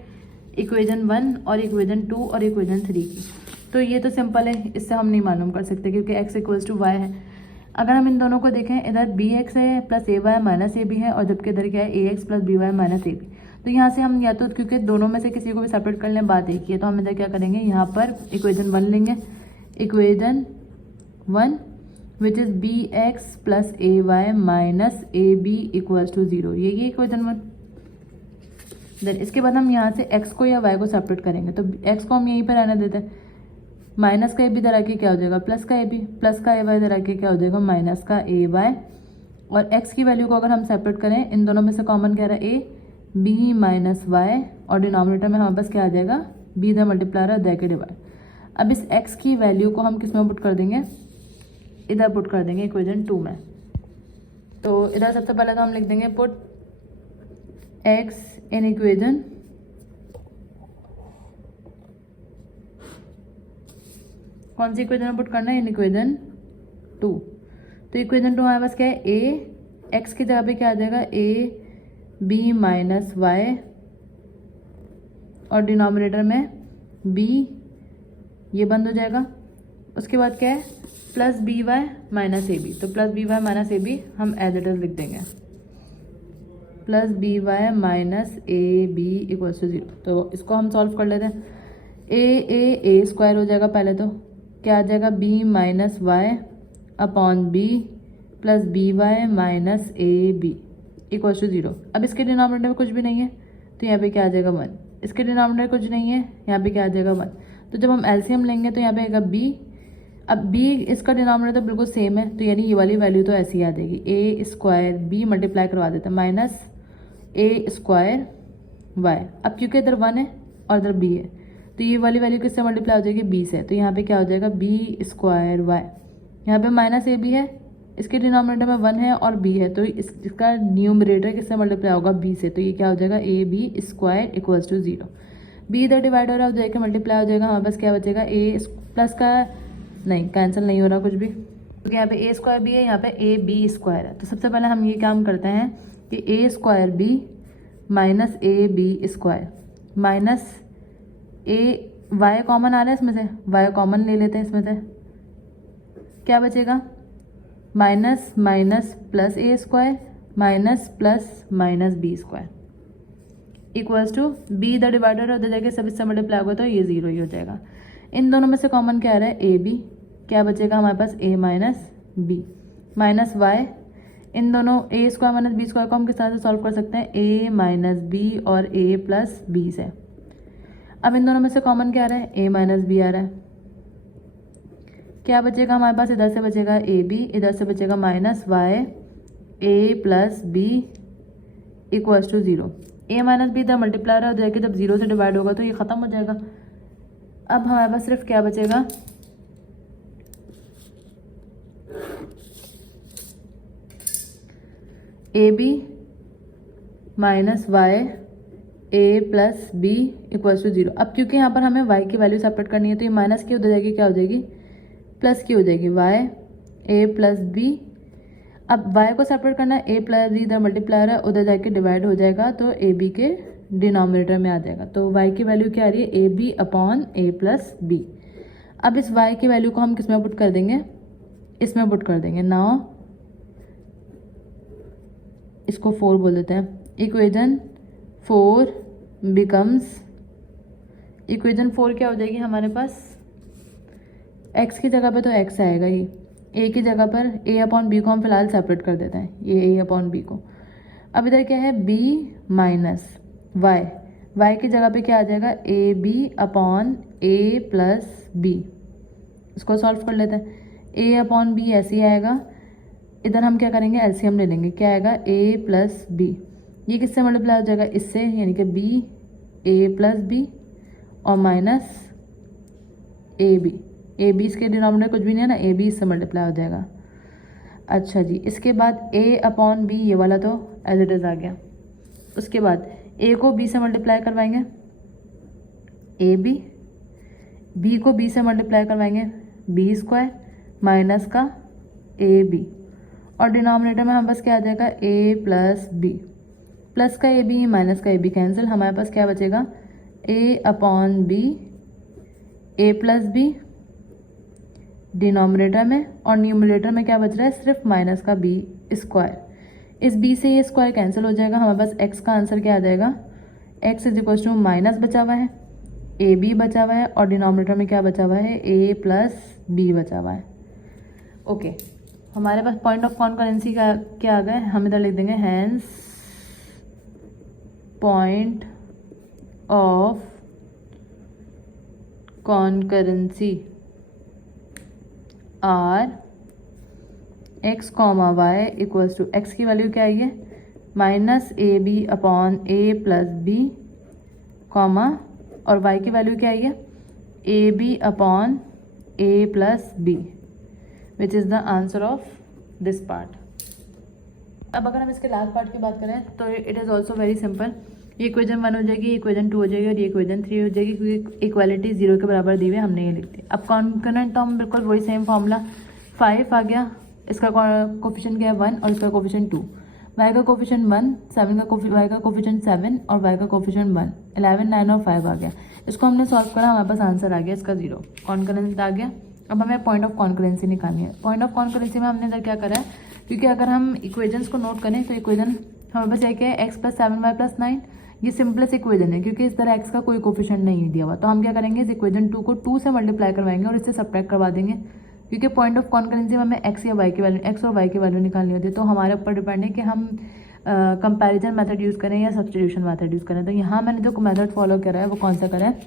इक्वेशन 1 और इक्वेशन 2 और इक्वेशन 3 की, तो ये तो सिंपल है, इससे हम नहीं मालूम कर सकते क्योंकि x इक्वल्स टू y है। अगर हम इन दोनों को देखें, इधर bx है plus a y minus ab है, और जबकि इधर क्या है ax plus b y minus ab। तो यहाँ से हम या तो क्योंकि दोनों में से किसी को भी सेपरेट कर लें, बात एक ही है, तो हम इधर क्या करेंगे, यहाँ पर इक्वेशन 1 लेंगे, equation 1 which is bx plus ay minus ab equals to 0, ये इक्वेशन 1। देन इसके बाद हम यहाँ से x को या y को सेपरेट करेंगे, तो x को हम यहीं पर रहने देते हैं, माइनस का ab इधर आके क्या हो जाएगा प्लस का ab, प्लस का ay इधर आके क्या हो जाएगा माइनस का ay, और x की वैल्यू को अगर हम सेपरेट करें, इन दोनों में से कॉमन क्या रहा है a b माइनस y, और डिनोमिनेटर में हमारे पास क्या आ जाएगा b इधर मल्टीप्लाई रहा है के डिवाइड। अब इस x की वैल्यू को हम किस में पुट कर देंगे, इधर पुट कर देंगे इक्वेशन 2 में। तो इधर सबसे पहले तो हम लिख देंगे पुट x इन इक्वेशन, कौन सी इक्वेशन में पुट करना है, इन इक्वेशन 2। तो इक्वेशन 2 हमारे पास क्या है, a x की जगह पे क्या आ जाएगा a b माइनस y, और डिनोमिनेटर में b, ये बंद हो जाएगा। उसके बाद क्या है plus B Y minus A B, तो plus B Y minus A B हम एज इट इज लिख देंगे, plus B Y minus A B equals to 0। तो इसको हम सॉल्व कर लेते हैं। ए स्क्वायर हो जाएगा पहले, तो क्या आ जाएगा B minus Y upon B plus B Y minus A B equals to 0। अब इसके डिनोमिनेटर में कुछ भी नहीं है तो यहाँ पे क्या आ जाएगा 1, इसके डिनोमिनेटर कुछ नहीं है यहाँ पे क्या आ जाएगा 1। तो जब हम एलसीएम लेंगे तो यहाँ पे आएगा बी, अब बी इसका डिनोमिनेटर बिल्कुल सेम है तो यानी ये वाली वैल्यू तो ऐसी आ जाएगी, ए स्क्वायर बी मल्टीप्लाई करवा देते हैं माइनस ए स्क्वायर वाई। अब क्योंकि इधर 1 है और इधर बी है तो ये वाली वैल्यू किससे मल्टीप्लाई हो जाएगी, बी से, तो यहाँ पे क्या हो जाएगा बी स्क्वायर वाई। यहाँ पे माइनस ए बी है, इसके डिनोमिनेटर में 1 है और b है तो इसका न्यूमरेटर किससे मल्टीप्लाई होगा, b से, तो ये क्या हो जाएगा A B square equals to 0। b इधर डिवाइड हो रहा है हो जाएगा मल्टीप्लाई हो जाएगा, हमारे पास क्या बचेगा ए प्लस का नहीं कैंसिल नहीं हो रहा कुछ भी, क्योंकि यहाँ पे ए स्क्वायर बी है, यहाँ पे ए बी स्क्वायर है। तो सबसे पहले हम ये काम करते हैं कि A square B minus A B square minus A Y common आ रहा है इसमें से, वाई कॉमन ले लेते हैं इसमें से, क्या बचेगा minus minus plus A square minus plus minus B square equals to B इधर डिवाइडर उधर जाके सब इससे मल्टीप्लाई होगा तो ये 0 ही हो जाएगा। इन दोनों में से कॉमन क्या आ रहा है ए बी, क्या बचेगा हमारे पास ए माइनस बी माइनस वाई, इन दोनों ए स्क्वायर माइनस बी स्क्वायर को हम किस तरह से सॉल्व कर सकते हैं, ए माइनस बी और ए प्लस बी से। अब इन दोनों में से कॉमन क्या आ रहा है, ए माइनस बी आ रहा है, क्या बचेगा हमारे पास, इधर से बचेगा ए बी, इधर से बचेगा minus Y A plus B equals to 0। A minus B इधर मल्टीप्लाई रहा हो जाएगा, जब 0 से डिवाइड होगा तो ये ख़त्म हो जाएगा। अब हमारे पास सिर्फ क्या बचेगा, A B minus Y A plus B equals to 0। अब क्योंकि यहाँ पर हमें वाई की वैल्यू सेपरेट करनी है तो ये माइनस की हो जाएगी, क्या हो जाएगी प्लस की हो जाएगी, वाई ए प्लस बी। अब वाई को सेपरेट करना है, ए प्लस बी इधर मल्टीप्लायर है उधर जाके डिवाइड हो जाएगा तो ए बी के डिनोमिनेटर में आ जाएगा। तो वाई की वैल्यू क्या आ रही है, A B upon A plus B. अब इस वाई की वैल्यू को हम किस में पुट कर देंगे, इसमें पुट कर देंगे। नाउ इसको 4 बोल देते हैं, इक्वेजन 4 बिकम्स, इक्वेजन 4 क्या हो जाएगी हमारे पास, x की जगह पे तो x आएगा ही, a की जगह पर a अपॉन बी को हम फिलहाल सेपरेट कर देते हैं, ये a अपॉन बी को। अब इधर क्या है b माइनस वाई, वाई की जगह पे क्या आ जाएगा A B upon A plus B. इसको सॉल्व कर लेते हैं, a अपॉन बी ऐसे ही आएगा, इधर हम क्या करेंगे एलसीएम ले लेंगे, क्या आएगा a प्लस बी, ये किससे मल्टीप्लाई हो जाएगा इससे, यानी कि b a प्लस बी और माइनस ए बी इसके डिनोमिनेटर कुछ भी नहीं है ना, ए बी इससे मल्टीप्लाई हो जाएगा। अच्छा जी, इसके बाद a अपॉन बी ये वाला तो एज इट इज आ गया, उसके बाद a को b से मल्टीप्लाई करवाएंगे ए बी को b से मल्टीप्लाई करवाएंगे बी स्क्वायर माइनस का ए बी और डिनोमिनेटर में हम बस क्या आ जाएगा a प्लस बी, प्लस का ए बी माइनस का ए बी कैंसिल, हमारे पास क्या बचेगा a upon B A plus B denominator में, और न्यूमरेटर में क्या बच रहा है सिर्फ माइनस का बी स्क्वायर। इस बी से ये स्क्वायर कैंसिल हो जाएगा, हमारे पास x का आंसर क्या आ जाएगा, x is equal to minus बचा हुआ है ए बी बचा हुआ है और डिनोमिनेटर में क्या बचा हुआ है a प्लस बी बचा हुआ है। ओके, हमारे पास पॉइंट ऑफ कॉन्करेंसी का क्या आ गया, हम इधर लिख देंगे hence point of concurrency are X comma Y equals to, X की वैल्यू क्या आई है minus A B upon A plus B comma, और वाई की वैल्यू क्या आई है A B upon A plus B, which is the answer of this part. अब अगर हम इसके लास्ट पार्ट की बात करें तो it is also very simple, ये इक्वेजन 1 हो जाएगी, इक्वेजन 2 हो जाएगी और ये इक्वेजन 3 हो जाएगी, क्योंकि इक्वालिटी 0 के बराबर दी हुई हमने ये लिख दी। अब कॉन्करेंट तो हम बिल्कुल वही सेम फॉर्मूला 5 आ गया, इसका कोफिशिएंट क्या है 1 और इसका कोफिशिएंट 2, y का कोफिशिएंट 1, 7 का y का कोफिशिएंट 7 और y का कोफिशिएंट 1, 11, 9 और 5 आ गया। इसको हमने सॉल्व करा, हमारे पास आंसर आ गया इसका 0, कॉन्करेंट आ गया। अब हमें पॉइंट ऑफ कॉन्करेंसी निकालनी है। पॉइंट ऑफ कॉन्करेंसी में हमने इधर क्या करा है, क्योंकि अगर हम इक्वेजन्स को नोट करें तो इक्वेजन हमें बस क्या है, x + 7y + 9, ये सिंपलेस्ट इक्वेजन है क्योंकि इस तरह x का कोई कोफिशिएंट नहीं दिया हुआ। तो हम क्या करेंगे, इस इक्वेजन 2 को 2 से मल्टीप्लाई करवाएंगे और इससे सब्ट्रैक्ट करवा देंगे, क्योंकि पॉइंट ऑफ कॉन्करेंसी में हमें x या y की वैल्यू, x और y की वैल्यू निकालनी होती है। तो हमारे ऊपर डिपेंड है कि हम कंपैरिजन मेथड यूज़ करें या सब्स्टिट्यूशन मेथड यूज़ करें। तो यहाँ मैंने जो मेथड फॉलो करा है वो कौन सा करा है,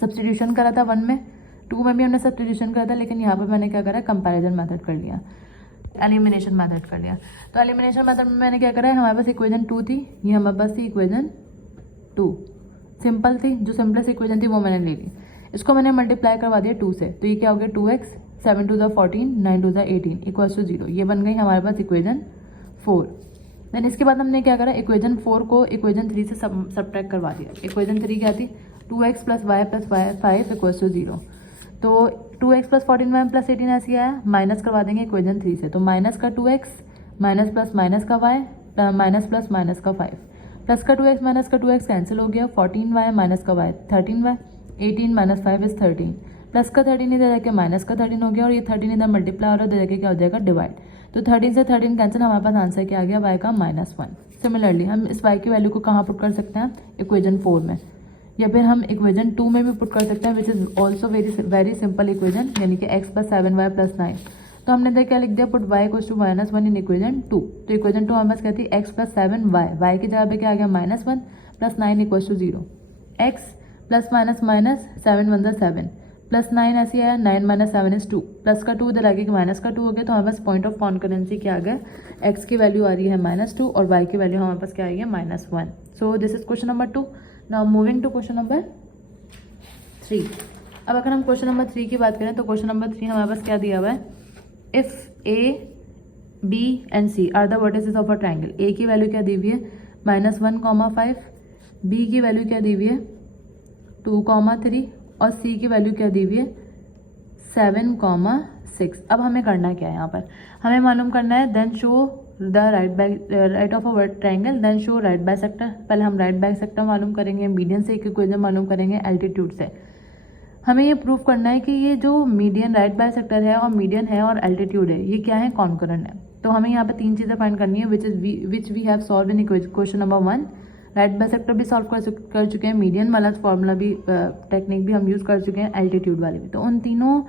सब्स्टिट्यूशन करा था 1 में, 2 में भी हमने सब्स्टिट्यूशन करा था, लेकिन यहाँ पर मैंने क्या करा है, कंपैरिजन मेथड कर लिया, एलिमिनेशन मेथड कर लिया। तो एलिमिनेशन मेथड में मैंने क्या करा है, हमारे पास इक्वेजन 2 थी, ये हमारे पास थी इक्वेजन 2, सिंपल थी, जो सिंपलेस्ट इक्वेजन थी वो मैंने ले ली, इसको मैंने मल्टीप्लाई करवा दिया 2 से। तो ये क्या हो गया, 2x, 7 × 2 = 14, 9 × 2 = 18 = 0। ये बन गई हमारे पास इक्वेजन 4। देन इसके बाद हमने क्या करा, इक्वेजन 4 को इक्वेजन 3 से सब्ट्रैक्ट करवा दिया। इक्वेजन 3 क्या थी, 2x + y + 5 = 0। तो 2x + 14y + 18 ऐसे आया, माइनस करवा देंगे इक्वेजन 3 से। तो माइनस का 2x, माइनस प्लस माइनस का y, माइनस प्लस माइनस का 5, प्लस का 2x माइनस का 2x कैंसिल हो गया, 14y माइनस का y 13y, 18 - 5 = 13, प्लस का 13 इधर जाके माइनस का 13 हो गया, और ये 13 इधर मल्टीप्लाई हो रहा है, इधर जाके क्या हो जाएगा, डिवाइड। तो 13 से 13 कैंसिल, हमारे पास आंसर क्या आ गया, y का -1। सिमिलरली हम इस y की वैल्यू को कहाँ पुट कर सकते हैं, इक्वेजन 4 में, या फिर हम इक्वेजन 2 में भी पुट कर सकते हैं, which is also very simple equation, यानी कि x + 7y + 9। तो हमने इधर क्या लिख दिया, पुट y = -1 इन इक्वेजन 2। तो इक्वेजन 2 हमारे पास क्या थी, x + 7y, y की जगह पे क्या आ गया, -1 + 9 = 0, x ± 7 × 1 = 7, प्लस 9 ऐसे आया, 9 - 7 = 2, प्लस का 2 इधर आ गया, माइनस का 2 हो गया। तो हमारे पास पॉइंट ऑफ कॉन्करेंसी क्या आ गया, x की वैल्यू आ रही है -2 और y की वैल्यू हमारे पास क्या आई है, -1। So this is question number 2। Now moving to question number 3। अब अगर हम क्वेश्चन नंबर 3 की बात करें तो क्वेश्चन नंबर 3 हमारे पास क्या दिया हुआ है, if a, b and c are the vertices of a triangle. a की वैल्यू क्या दी हुई है, -1, 5, b की वैल्यू क्या दी हुई है, 2, 3, और c की वैल्यू क्या दी हुई है, 7, 6। अब हमें करना क्या है, यहाँ पर हमें मालूम करना है, then show the right of a triangle, then show right bisector. पहले हम राइट बाइसेक्टर मालूम करेंगे, मीडियन से एक इक्वेशन मालूम करेंगे, एल्टीट्यूड से। हमें ये प्रूव करना है कि ये जो मीडियन राइट बाइसेक्टर है और मीडियन है और एल्टीट्यूड है, ये क्या है, कॉन्करेंट है। तो हमें यहाँ पे 3 चीज़ें फाइंड करनी है, which we have solve in question number 1। Right bisector भी सॉल्व कर चुके हैं, मीडियन वाला फॉर्मूला भी, टेक्निक भी हम यूज़ कर चुके हैं, एल्टीट्यूड वाले भी। तो उन तीनों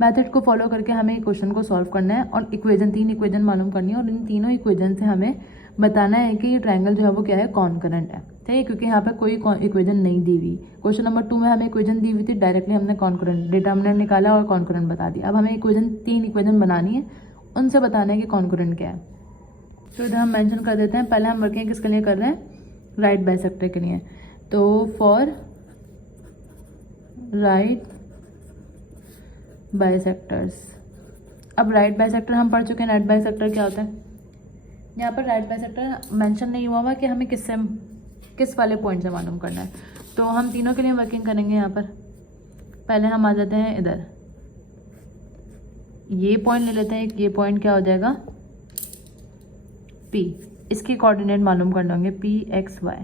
मेथड को फॉलो करके हमें क्वेश्चन को सॉल्व करना है और 3 इक्वेजन मालूम करनी है, और इन तीनों इक्वेजन से हमें बताना है कि ये ट्रायंगल जो है वो क्या है, कॉन्करेंट है। ठीक है, क्योंकि यहाँ पे कोई इक्वेजन नहीं दी हुई। क्वेश्चन नंबर 2 में हमें इक्वेजन दी हुई थी, डायरेक्टली हमने कॉन्करेंट डिटर्मिनेंट निकाला और कॉन्करेंट बता दिया। अब हमें 3 इक्वेजन बनानी है, उनसे बताना है कि कॉन्करेंट क्या है। तो इधर हम मेंशन कर देते हैं, पहले हम वर्किंग किसके लिए कर रहे हैं, राइट बाइसेक्टर के लिए। तो फॉर राइट बाइसेक्टर्स, अब राइट बाइसेक्टर हम पढ़ चुके हैं, राइट बाइसेक्टर क्या होता है। यहाँ पर राइट बाइसेक्टर मेंशन नहीं हुआ कि हमें किस वाले पॉइंट से मालूम करना है। तो हम तीनों के लिए वर्किंग करेंगे। यहाँ पर पहले हम आ जाते हैं इधर, ये पॉइंट ले लेते हैं, ये पॉइंट क्या हो जाएगा, P। इसके कोऑर्डिनेट मालूम करने होंगे, PXY।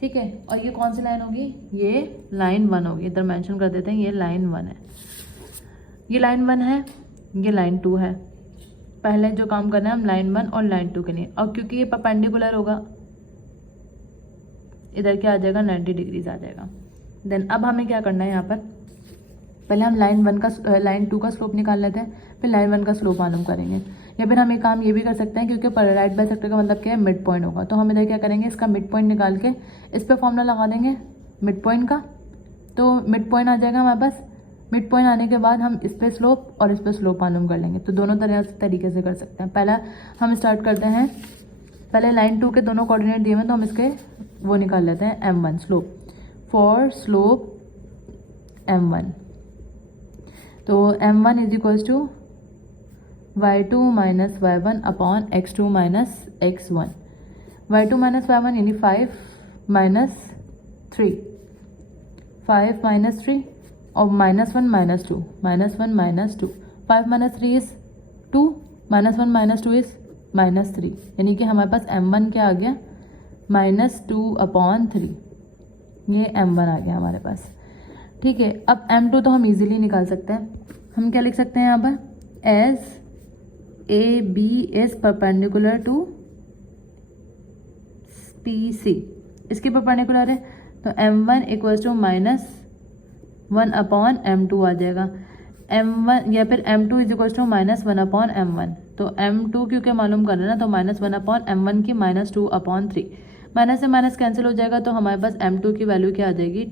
ठीक है, और ये कौन सी लाइन होगी, ये लाइन 1 होगी। इधर मेंशन कर देते हैं, ये लाइन 1 है, ये लाइन 1 है, ये लाइन 2 है। पहले जो काम करना है हम लाइन 1 और लाइन 2 के लिए, और क्योंकि ये परपेंडिकुलर होगा, इधर क्या आ जाएगा, 90 डिग्रीज आ जाएगा। देन अब हमें क्या करना है, यहाँ पर पहले हम लाइन 2 का स्लोप निकाल लेते हैं, फिर लाइन 1 का स्लोप मालूम करेंगे। या फिर हम एक काम ये भी कर सकते हैं, क्योंकि राइट बाइसेक्टर का मतलब क्या है, मिड पॉइंट होगा। तो हम इधर क्या करेंगे, इसका मिड पॉइंट निकाल के इस पर फॉर्मूला लगा देंगे मिड पॉइंट का। तो मिड पॉइंट आ जाएगा हमारे पास। मिड पॉइंट आने के बाद हम इस पर स्लोप और इस पर स्लोप मालूम कर लेंगे। तो दोनों तरीके से कर सकते हैं। पहला हम स्टार्ट करते हैं, पहले लाइन 2 के दोनों कोऑर्डिनेट दिए हुए, तो हम इसके वो निकाल लेते हैं, M1 slope. For slope M1, तो M1 = y2 - y1 upon x2 - x1। y2 - y1 यानी 5 - 3, 5 - 3 और -1 - 2, -1 - 2, 5 - 3 इज़ 2, -1 - 2 इज़ -3, यानी कि हमारे पास M1 क्या आ गया, -2/3। ये M1 आ गया हमारे पास। ठीक है, अब m2 तो हम इजीली निकाल सकते हैं। हम क्या लिख सकते हैं यहाँ पर, as A B is perpendicular to P C, इसके परपेंडिकुलर है तो m1 equals to -1 upon m2 आ जाएगा। m1 या फिर m2 is equals to -1 upon m1, तो m2 क्योंकि मालूम करना है ना, तो -1 अपॉन m1 की -2 अपॉन 3, माइनस से माइनस कैंसिल हो जाएगा तो हमारे पास m2 की वैल्यू क्या आ जाएगी,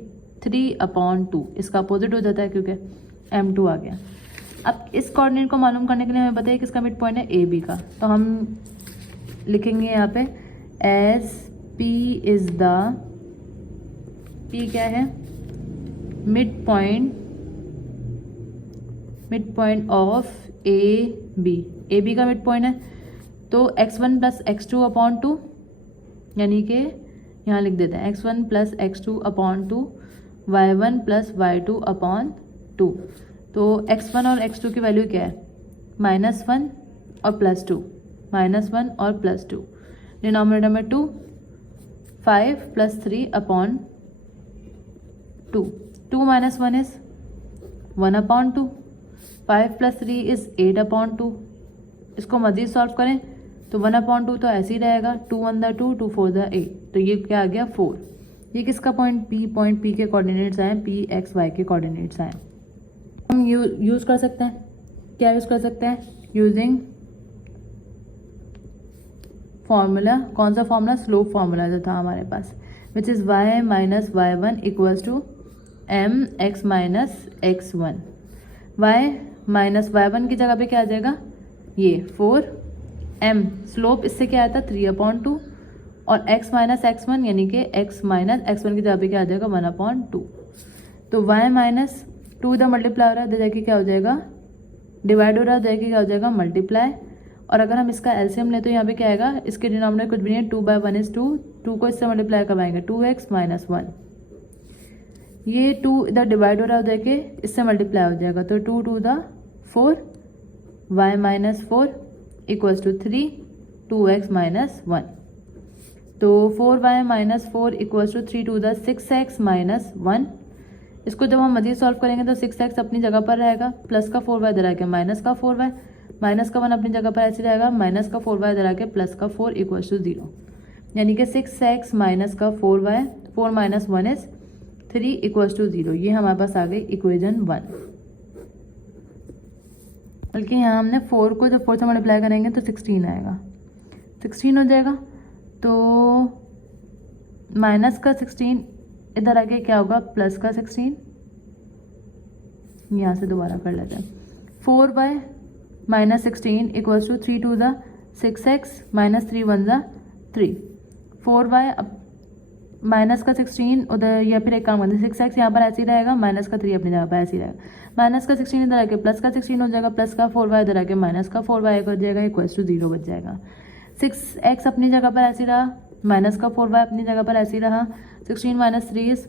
3/2। इसका अपोजिट हो जाता है क्योंकि m2 आ गया। अब इस कोऑर्डिनेट को मालूम करने के लिए हमें बताइए किसका मिड पॉइंट है, ए बी का, तो हम लिखेंगे यहाँ पे as P is the, P क्या है, mid point of A B का मिड पॉइंट है, तो x1 प्लस x2 अपॉन 2, यानी कि यहाँ लिख देते हैं x1 plus x2 upon 2, y1 plus y2 upon 2। तो x1 और x2 की वैल्यू क्या है, -1 और +2, -1 और +2, डिनोमिनेटर में 2, 5 + 3 अपॉन 2, 2 - 1 इज 1/2, 5 + 3 इज 8/2। इसको मज़ीद सॉल्व करें तो 1/2 तो ऐसे ही रहेगा, 2 × 1 2, 2 × 4 8, तो ये क्या आ गया 4। ये किसका पॉइंट P के कोऑर्डिनेट्स आए, P x y के कोऑर्डिनेट्स आए। हम यूज़ कर सकते हैं, क्या यूज़ कर सकते हैं, यूजिंग फॉर्मूला, कौन सा फॉर्मूला, स्लोप फॉर्मूला जो था हमारे पास, which is y - y1 equals to mx - x1। y - y1 की जगह पे क्या आ जाएगा, ये 4m, स्लोप इससे क्या आया था 3/2, और x - x1 यानी कि x - x1 की जगह पे क्या आ जाएगा 1/2। तो y - 2 इधर मल्टीप्लाई हो रहा है, इधर जाके क्या हो जाएगा, डिवाइड हो रहा है, इधर जाके क्या हो जाएगा मल्टीप्लाई। और अगर हम इसका एलसीएम लें तो यहाँ पे क्या आएगा, इसके डिनोमिनेटर कुछ भी नहीं है, 2/1 इज 2, 2 को इससे मल्टीप्लाई करवाएंगे 2x - 1, ये 2 इधर डिवाइड हो रहा है, उधर के इससे मल्टीप्लाई हो जाएगा, तो 2 × 2 = 4, y - 4 इक्वल्स टू 3, 2x - 1, तो 4y - 4 इक्वल्स टू 3 × 2 = 6x - 1। इसको जब हम मज़ीद सॉल्व करेंगे तो 6x अपनी जगह पर रहेगा, प्लस का 4y इधर आके माइनस का 4y, माइनस का 1 अपनी जगह पर ऐसे रहेगा, माइनस का 4y इधर आके प्लस का 4 इक्वल्स टू 0, यानी कि 6x माइनस का 4y, 4 - 1 इज 3 इक्वल्स टू 0। ये हमारे पास आ गई इक्वेशन 1। बल्कि यहाँ हमने 4 को जब 4 से मल्टीप्लाई करेंगे तो 16 आएगा, 16 हो जाएगा, तो माइनस का 16 इधर आके क्या होगा, प्लस का 16, यहाँ से दोबारा कर लेते हैं, 4y - 16 equals to 3 × 2 = 6x - 3 × 1 = 3, 4y minus का 16 उधर, या फिर एक काम करते हैं 6x यहाँ पर ऐसे ही रहेगा, माइनस का 3 अपनी जगह पर ऐसे ही रहेगा, माइनस का 16 इधर आके प्लस का 16 हो जाएगा, प्लस का 4y इधर आके माइनस का 4y हो जाएगा इक्वल्स टू 0 बच जाएगा। 6x अपनी जगह पर ऐसे ही रहा, माइनस का 4y अपनी जगह पर ऐसे ही रहा, 16 - 3 इज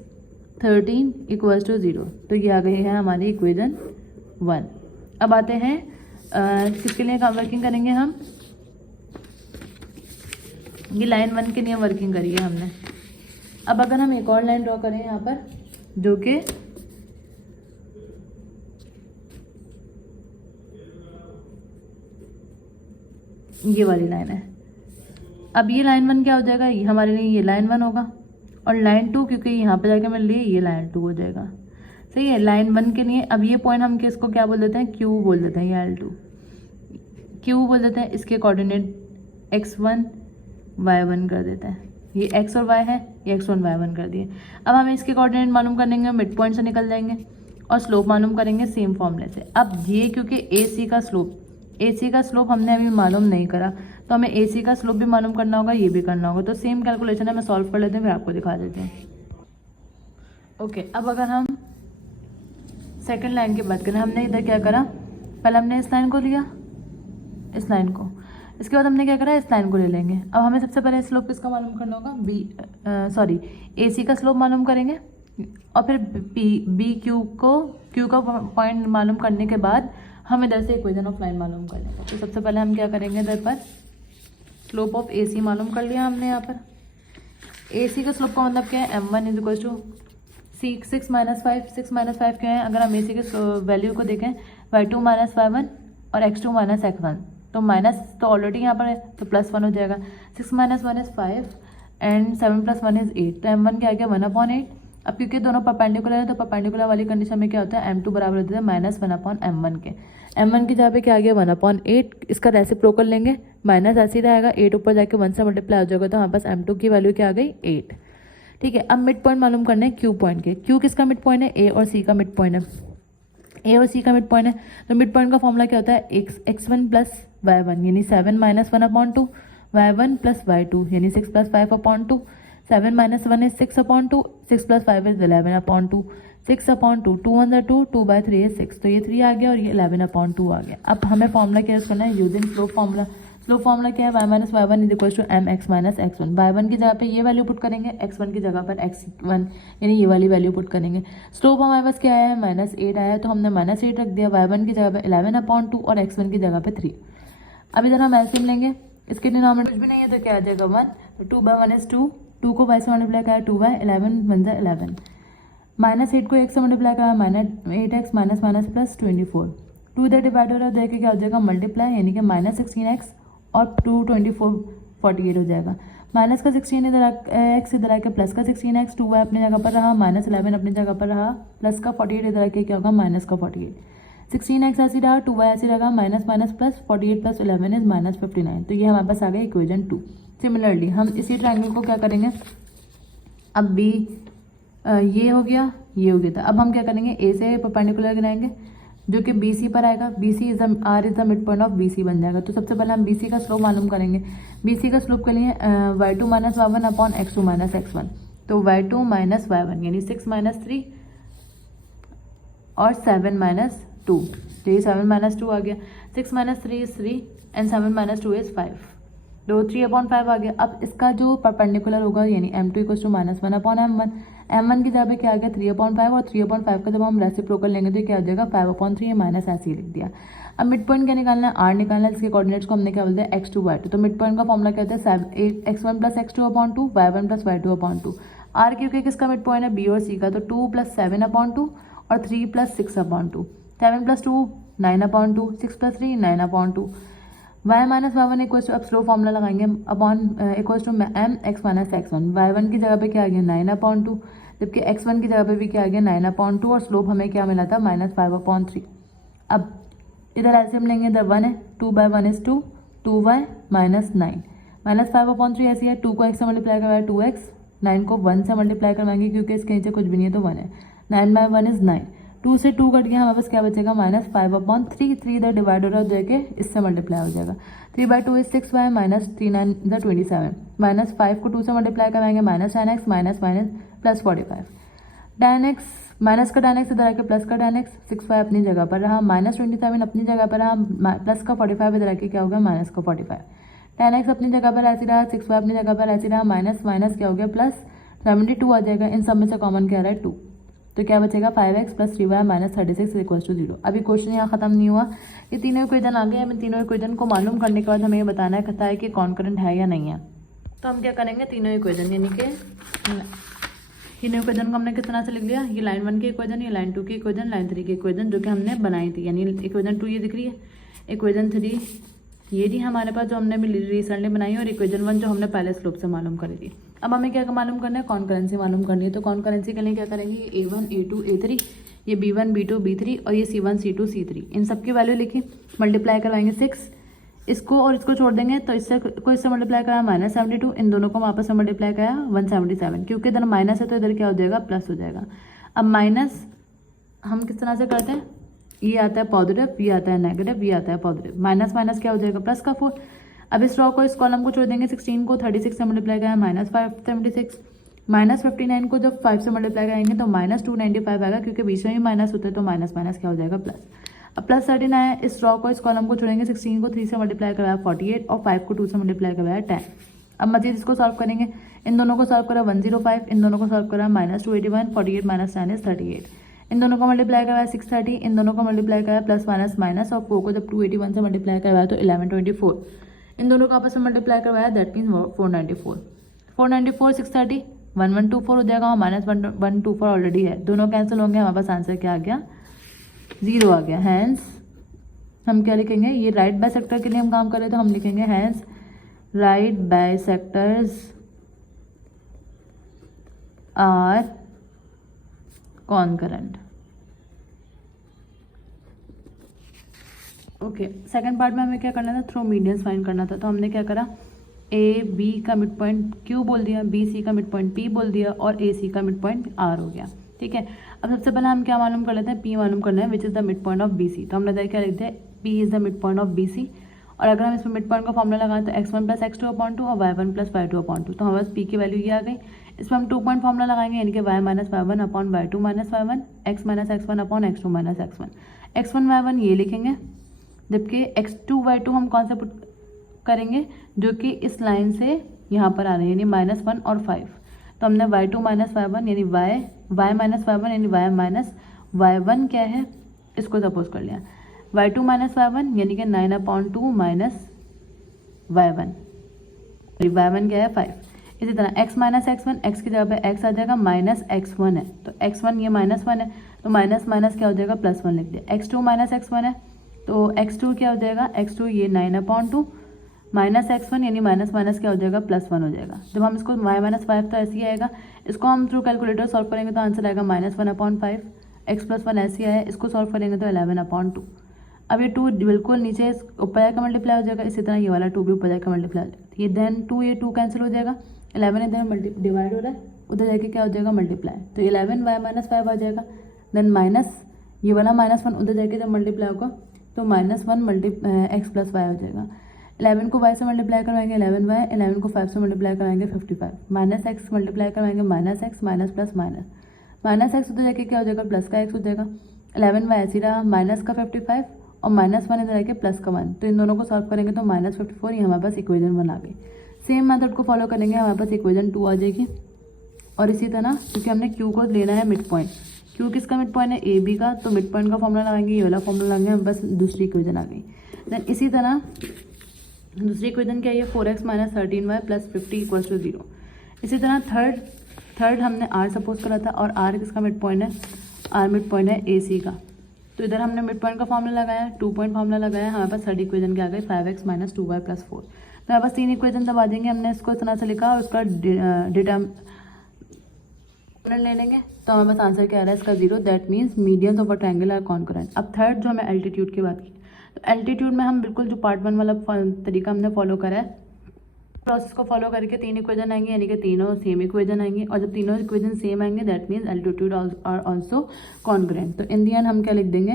13 इक्वल्स टू 0, तो ये आ गई है हमारी इक्वेशन 1। अब आते हैं किसके लिए काम वर्किंग करेंगे हम, ये लाइन 1 के लिए वर्किंग करी है हमने। अब अगर हम एक और लाइन ड्रॉ करें यहाँ पर, जो कि ये वाली लाइन है, अब ये लाइन 1 क्या हो जाएगा, ये हमारे लिए ये लाइन 1 होगा, और लाइन 2 क्योंकि यहाँ पे जाके मैं लिए, ये लाइन 2 हो जाएगा, सही है। लाइन 1 के लिए अब ये पॉइंट हम किसको क्या बोल देते हैं, Q बोल देते हैं, ये L2 Q बोल देते हैं, इसके कोऑर्डिनेट x1 y1 कर देते हैं, ये x और y है, ये x1 y1 कर दिए। अब हमें इसके कोऑर्डिनेट मालूम करेंगे, मिड पॉइंट से निकल जाएंगे, और स्लोप मालूम करेंगे सेम फॉर्मूले से। अब ये क्योंकि AC का स्लोप हमने अभी मालूम नहीं करा, तो हमें AC का स्लोप भी मालूम करना होगा, ये भी करना होगा, तो सेम कैलकुलेशन है, मैं सॉल्व कर लेते हैं फिर आपको दिखा देते हैं। ओके, अब अगर हम सेकंड लाइन की बात करें, हमने इधर क्या करा, पहले हमने इस लाइन को लिया, इस लाइन को, इसके बाद हमने क्या करा, इस लाइन को ले लेंगे। अब हमें सबसे पहले स्लोप किसका मालूम करना होगा, AC का स्लोप मालूम करेंगे, और फिर Q का पॉइंट मालूम करने के बाद हम इधर से इक्वेशन ऑफ लाइन मालूम कर लेंगे। तो सबसे पहले हम क्या करेंगे, इधर पर स्लोप ऑफ AC मालूम कर लिया हमने। यहाँ पर AC का स्लोप का मतलब क्या है, m1 = 6 माइनस 5 क्या है, अगर हम ए सी के वैल्यू को देखें y2 माइनस y1 और x2 माइनस x1, तो माइनस तो ऑलरेडी यहाँ पर है तो +1 हो जाएगा। 6 minus 1 is 5 and 7 plus 1 is 8, तो m1 क्या आ गया 1/8। अब क्योंकि दोनों परपेंडिकुलर है तो परपेंडिकुलर वाली कंडीशन में क्या होता है m2 बराबर होता है -1/m1 के। m1 की जगह पे क्या आ गया 1/8, इसका रेसिप्रोकल लेंगे माइनस ऐसे ही रहेगा, 8 ऊपर जाके 1 से मल्टीप्लाई हो जाएगा तो हमारे पास m2 की वैल्यू क्या आ गई 8। ठीक है, अब मिड पॉइंट मालूम करना है क्यू पॉइंट के। क्यू किसका मिड पॉइंट है, ए और सी का मिड पॉइंट है, ए और सी का मिड पॉइंट है। तो मिड पॉइंट का फॉर्मूला क्या होता है x1 प्लस y1 यानी 7 माइनस 1/2, y1 प्लस y2 यानी 6 plus 5/2, 7 minus 1 is 6/2, 6 plus 5 is 11/2, 6/2, 2 1 2, 2/3 is 6, तो ये 3 आ गया और ये 11/2 आ गया। अब हमें फॉर्मूला क्या यूज करना है, using slope formula. Slope formula क्या है, y minus y1 is equal to mx minus x1। y1 की जगह पे ये वैल्यू पुट करेंगे, x1 की जगह पर x1 यानी ये वाली वैल्यू पुट करेंगे। स्लोप हमारे पास क्या आया है -8 आया है तो हमने -8 रख दिया, y1 की जगह पे 11/2 और x1 की जगह पे 3। अब इधर हम एलसीएम लेंगे, इसके डिनोमिनेटर कुछ भी नहीं है तो क्या आ जाएगा 1, तो 2/1 इज 2, 2 को y से मल्टीप्लाई करा 2/11 1 जा 11, -8 को 1 से मल्टीप्लाई करा -8x माइनस माइनस प्लस 24, 2 इधर डिवाइड हो रहा है देख के क्या हो जाएगा मल्टीप्लाई यानी कि -16x और 2 24 48 हो जाएगा। माइनस का 16 इधर x इधर आके प्लस का 16x, 2y अपनी जगह पर रहा, -11 अपनी जगह पर रहा, प्लस का 48 इधर आके क्या होगा माइनस का 48, 16x ऐसी रहा, 2y ऐसी रहा, minus minus plus 48 plus 11 is -59, तो ये हमारे पास आ गया इक्वेशन 2। सिमिलरली हम इसी ट्रायंगल को क्या करेंगे, अब बी ये हो गया ये हो गया था, अब हम क्या करेंगे ए से परपेंडिकुलर गिराएंगे जो कि बी सी पर आएगा, B C is R is the mid point of B C बन जाएगा। तो सबसे पहले हम बी सी का स्लोप मालूम करेंगे। बी सी का स्लोप के लिए y2 minus y1 upon x2 minus x1, तो y2 माइनस y1 यानी 6 माइनस 3 और 7 माइनस 2, तो ये 7 माइनस 2 आ गया, 6 minus 3 is 3 and 7 minus 2 is 5, तो 3/5 आ गया। अब इसका जो परपेंडिकुलर होगा यानी m2 equal to -1 upon m1, m1 की जगह पे क्या आ गया 3/5 और 3/5 का जब हम रेसिप्रोकल लेंगे तो क्या हो जाएगा 5/3 माइनस ऐसे ही लिख दिया। अब मिड पॉइंट क्या निकालना है, r निकालना है, इसके कोऑर्डिनेट्स को हमने क्या बोलते हैं x2 y2, तो मिड पॉइंट का फॉर्मूला क्या होता है x1 plus x2/2 y1 plus y2/2, r क्योंकि किसका मिड पॉइंट है बी और सी का, तो 2 प्लस 7/2 और 3 plus 6/2, 7 plus 2 9/2, 6 plus 3 9/2, y minus y1 equal to, अब स्लो फॉर्मूला लगाएंगे upon equal to m x minus x1, y1 की जगह पे क्या आ गया 9/2 जबकि x1 की जगह पे भी क्या आ गया 9/2 और स्लोप हमें क्या मिला था -5/3। अब इधर एलसीएम लेंगे, इधर 1 है, 2/1 इज 2, 2y माइनस 9 माइनस 5/3 ऐसी है, 2 को x से मल्टीप्लाई करवाया 2x, 9 को 1 से मल्टीप्लाई करवाएंगे क्योंकि इसके नीचे कुछ भी नहीं है तो 1 है, 9/1 इज 9, 2 से 2 कट गया, हमारे पास क्या बचेगा -5/3, 3 इधर डिवाइड हो रहा है देके इससे मल्टीप्लाई हो जाएगा, 3/2 इज 6y माइनस 3 9 इधर 27, माइनस 5 को 2 से मल्टीप्लाई करवाएंगे -10x minus minus plus 45, tan x minus का tan x इधर आके प्लस का tan x, 6y अपनी जगह पर रहा, -27 अपनी जगह पर रहा, प्लस का 45 इधर आके क्या हो गया माइनस का 45, tan x अपनी जगह पर ऐसी रहा, 6y अपनी जगह पर ऐसी रहा, माइनस माइनस क्या हो गया प्लस 72 आ जाएगा, इन सब में से कॉमन क्या आ रहा है 2, तो क्या बचेगा 5x plus 3y minus 36 equal to 0। अभी क्वेश्चन यहाँ खत्म नहीं हुआ, ये तीनों इक्वेशन आ गए, हमें तीनों इक्वेशन को मालूम करने के बाद हमें ये बताना है कि कॉन्करेंट है या नहीं है। तो हम क्या करेंगे, तीनों इक्वेशन यानी कि तीनों इक्वेशन को हमने किस तरह से लिख लिया, ये लाइन 1 की इक्वेशन, ये लाइन 2 की इक्वेशन, लाइन 3 की इक्वेशन जो कि हमने बनाई थी, यानी इक्वेशन 2 ये दिख रही है, इक्वेशन 3 ये थी हमारे पास जो हमने रिसेंटली बनाई और इक्वेशन 1 जो हमने पहले स्लोप से मालूम करी थी। अब हमें क्या मालूम करना है, कॉन्करेंसी मालूम करनी है। तो कॉन्करेंसी के लिए क्या करेंगे, ये A1 A2 A3, ये B1 B2 B3 और ये C1 C2 C3, इन सब की वैल्यू लिखी, मल्टीप्लाई करवाएंगे 6, इसको और इसको छोड़ देंगे तो इससे मल्टीप्लाई करा -72, इन दोनों को वापस से मल्टीप्लाई करा 177, क्योंकि इधर माइनस है तो इधर क्या हो जाएगा प्लस हो जाएगा। अब माइनस हम किस तरह से करते हैं, ये आता है पॉजिटिव, ये आता है नेगेटिव, ये आता है पॉजिटिव, माइनस माइनस क्या हो जाएगा प्लस का 4। अब इस रो को इस कॉलम को छोड़ देंगे, 16 को 36 से मल्टीप्लाई करें -576, -59 को जब 5 से मल्टीप्लाई करेंगे तो -295 आएगा, क्योंकि बीच में भी माइनस होता है तो माइनस माइनस क्या हो जाएगा प्लस। अब प्लस 13 आया, इस रो को इस कॉलम को छोड़ेंगे, 16 को 3 से मल्टीप्लाई करवाया 48 और 5 को 2 से मल्टीप्लाई करवाया 10। अब मजीद इसको सॉल्व करेंगे, इन दोनों को सॉल्व करा 105, इन दोनों को सॉल्व करा -281, 48 माइनस 10 इज 38, इन दोनों को मल्टीप्लाई करवाया 630, इन दोनों को मल्टीप्लाई करवाया प्लस माइनस माइनस और 4 को जब 281 से मल्टीप्लाई करवाया तो 1124, इन दोनों को आपस में मल्टीप्लाई करवाया दैट मीन्स 494, 494 630 1124 हो जाएगा और -1124 ऑलरेडी है, दोनों कैंसिल होंगे, हमारे पास आंसर क्या आ गया, 0 आ गया। हैंस हम क्या लिखेंगे, ये राइट बाइसेक्टर के लिए हम काम कर रहे थे, हम लिखेंगे hence right bisectors are concurrent. Okay, second part में हमें क्या करना था, थ्रो मीडियंस फाइंड करना था। तो हमने क्या करा, ए बी का मिड पॉइंट क्यू बोल दिया, बी सी का मिड पॉइंट पी बोल दिया और ए सी का मिड पॉइंट आर हो गया। ठीक है, अब सबसे पहले हम क्या मालूम कर लेते हैं, पी मालूम करना है which is the mid point of B C. तो हमने क्या लिखते हैं, P is the mid point of B C. और अगर हम इसमें मिड पॉइंट का फॉर्मूला लगाएं तो x1 + x2 अपॉन 2 और y1 + y2 अपॉन 2। तो हमारे पास p की वैल्यू ये आ गई। इसमें हम 2 पॉइंट फॉर्मूला लगाएंगे, यानी कि y - y1 upon y2 - y1, x - x1 upon x2 - x1। x1 y1 ये लिखेंगे, जबकि x2 y2 हम कौन सा पुट करेंगे, जो कि इस लाइन से यहाँ पर आ रहे हैं, यानी -1 और 5। तो हमने y2 - y1 यानी y - y1 यानी y माइनस y1 क्या है, इसको सपोज कर लिया। y2 - y1 यानी कि 9/2 माइनस y1, y1 क्या है 5। इसी तरह x - x1, x की जगह पे x आ जाएगा, माइनस x1 है तो x1 ये -1 है तो माइनस माइनस क्या हो जाएगा, +1 लिख दिया। x2 - x1 है तो x2 क्या हो जाएगा, x2 ये 9/2 माइनस x1 यानी माइनस माइनस क्या हो जाएगा, +1 हो जाएगा। जब हम इसको y - 5 तो ऐसे ही आएगा, इसको हम थ्रू कैलकुलेटर सॉल्व करेंगे तो आंसर आएगा -1/5। x + 1 ऐसे आया, इसको सॉल्व करेंगे तो 11/2। अब ये 2 बिल्कुल नीचे ऊपर जाकर मल्टीप्लाई हो जाएगा, इसी तरह ये वाला 2 भी ऊपर जाकर मल्टीप्लाई हो जाएगा। ये देन 2 ये 2 कैंसिल हो जाएगा, 11 इधर डिवाइड हो रहा है, उधर जाके क्या हो जाएगा, मल्टीप्लाई। तो 11 y - 5 आ जाएगा, देन माइनस ये वाला -1 उधर जाके जब मल्टीप्लाई होगा तो -1 x + y हो जाएगा। 11 को y से मल्टीप्लाई करवाएंगे 11y, 11 को 5 से मल्टीप्लाई करवाएंगे 55, माइनस x मल्टीप्लाई करवाएंगे -x minus plus minus x उधर जाके क्या हो जाएगा, प्लस का x हो जाएगा। 11y ऐसी रहा, माइनस का 55 और -1 इधर आके प्लस का 1, तो इन दोनों को सॉल्व करेंगे तो -54, ये हमारे पास इक्वेशन 1 आ गई। सेम मेथड को फॉलो करेंगे, हमारे पास इक्वेशन 2 आ जाएगी। और इसी तरह क्योंकि हमने क्यू को लेना है मिड पॉइंट, क्यू किसका मिड पॉइंट है, ए बी का, तो मिड पॉइंट का फॉर्मूला लगाएंगे, ये वाला फॉर्मूला लगाएंगे, हम बस दूसरी इक्वेशन आ गई। देन इसी तरह दूसरी इक्वेशन क्या है, 4x - 13y + 50 = 0। इसी तरह थर्ड हमने r सपोज करा था और r किसका मिड पॉइंट है, r मिड पॉइंट है ए सी का। तो इधर हमने मिड पॉइंट का फॉर्मूला लगाया, 2 पॉइंट फॉर्मूला लगाया, हमारे पास थर्ड इक्वेशन क्या आ गई, 5x - 2y + 4। तो हमारे पास 3 इक्वेशन तब आ जाएंगे। हमने इसको इतना से लिखा और उसका ले लेंगे तो हमारे पास आंसर क्या आ रहा है इसका, 0। That means medians of a triangle are concurrent. अब थर्ड जो हमें एल्टीट्यूड की बात की, तो एल्टीट्यूड में हम बिल्कुल जो पार्ट 1 वाला तरीका हमने फॉलो करा है, प्रोसेस को फॉलो करके 3 इक्वेशन आएंगे, यानी कि तीनों सेम इक्वेशन आएंगे। और जब तीनों इक्वेशन सेम आएंगे that means altitude are also concurrent. तो इन दी एंड हम क्या लिख देंगे,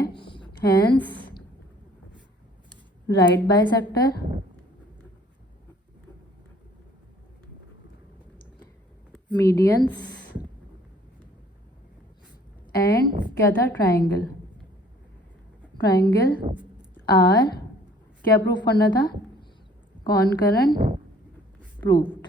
hence right bisector medians and क्या था, ट्रायंगल आर क्या प्रूफ करना था, कॉन्करेंट प्रूव्ड।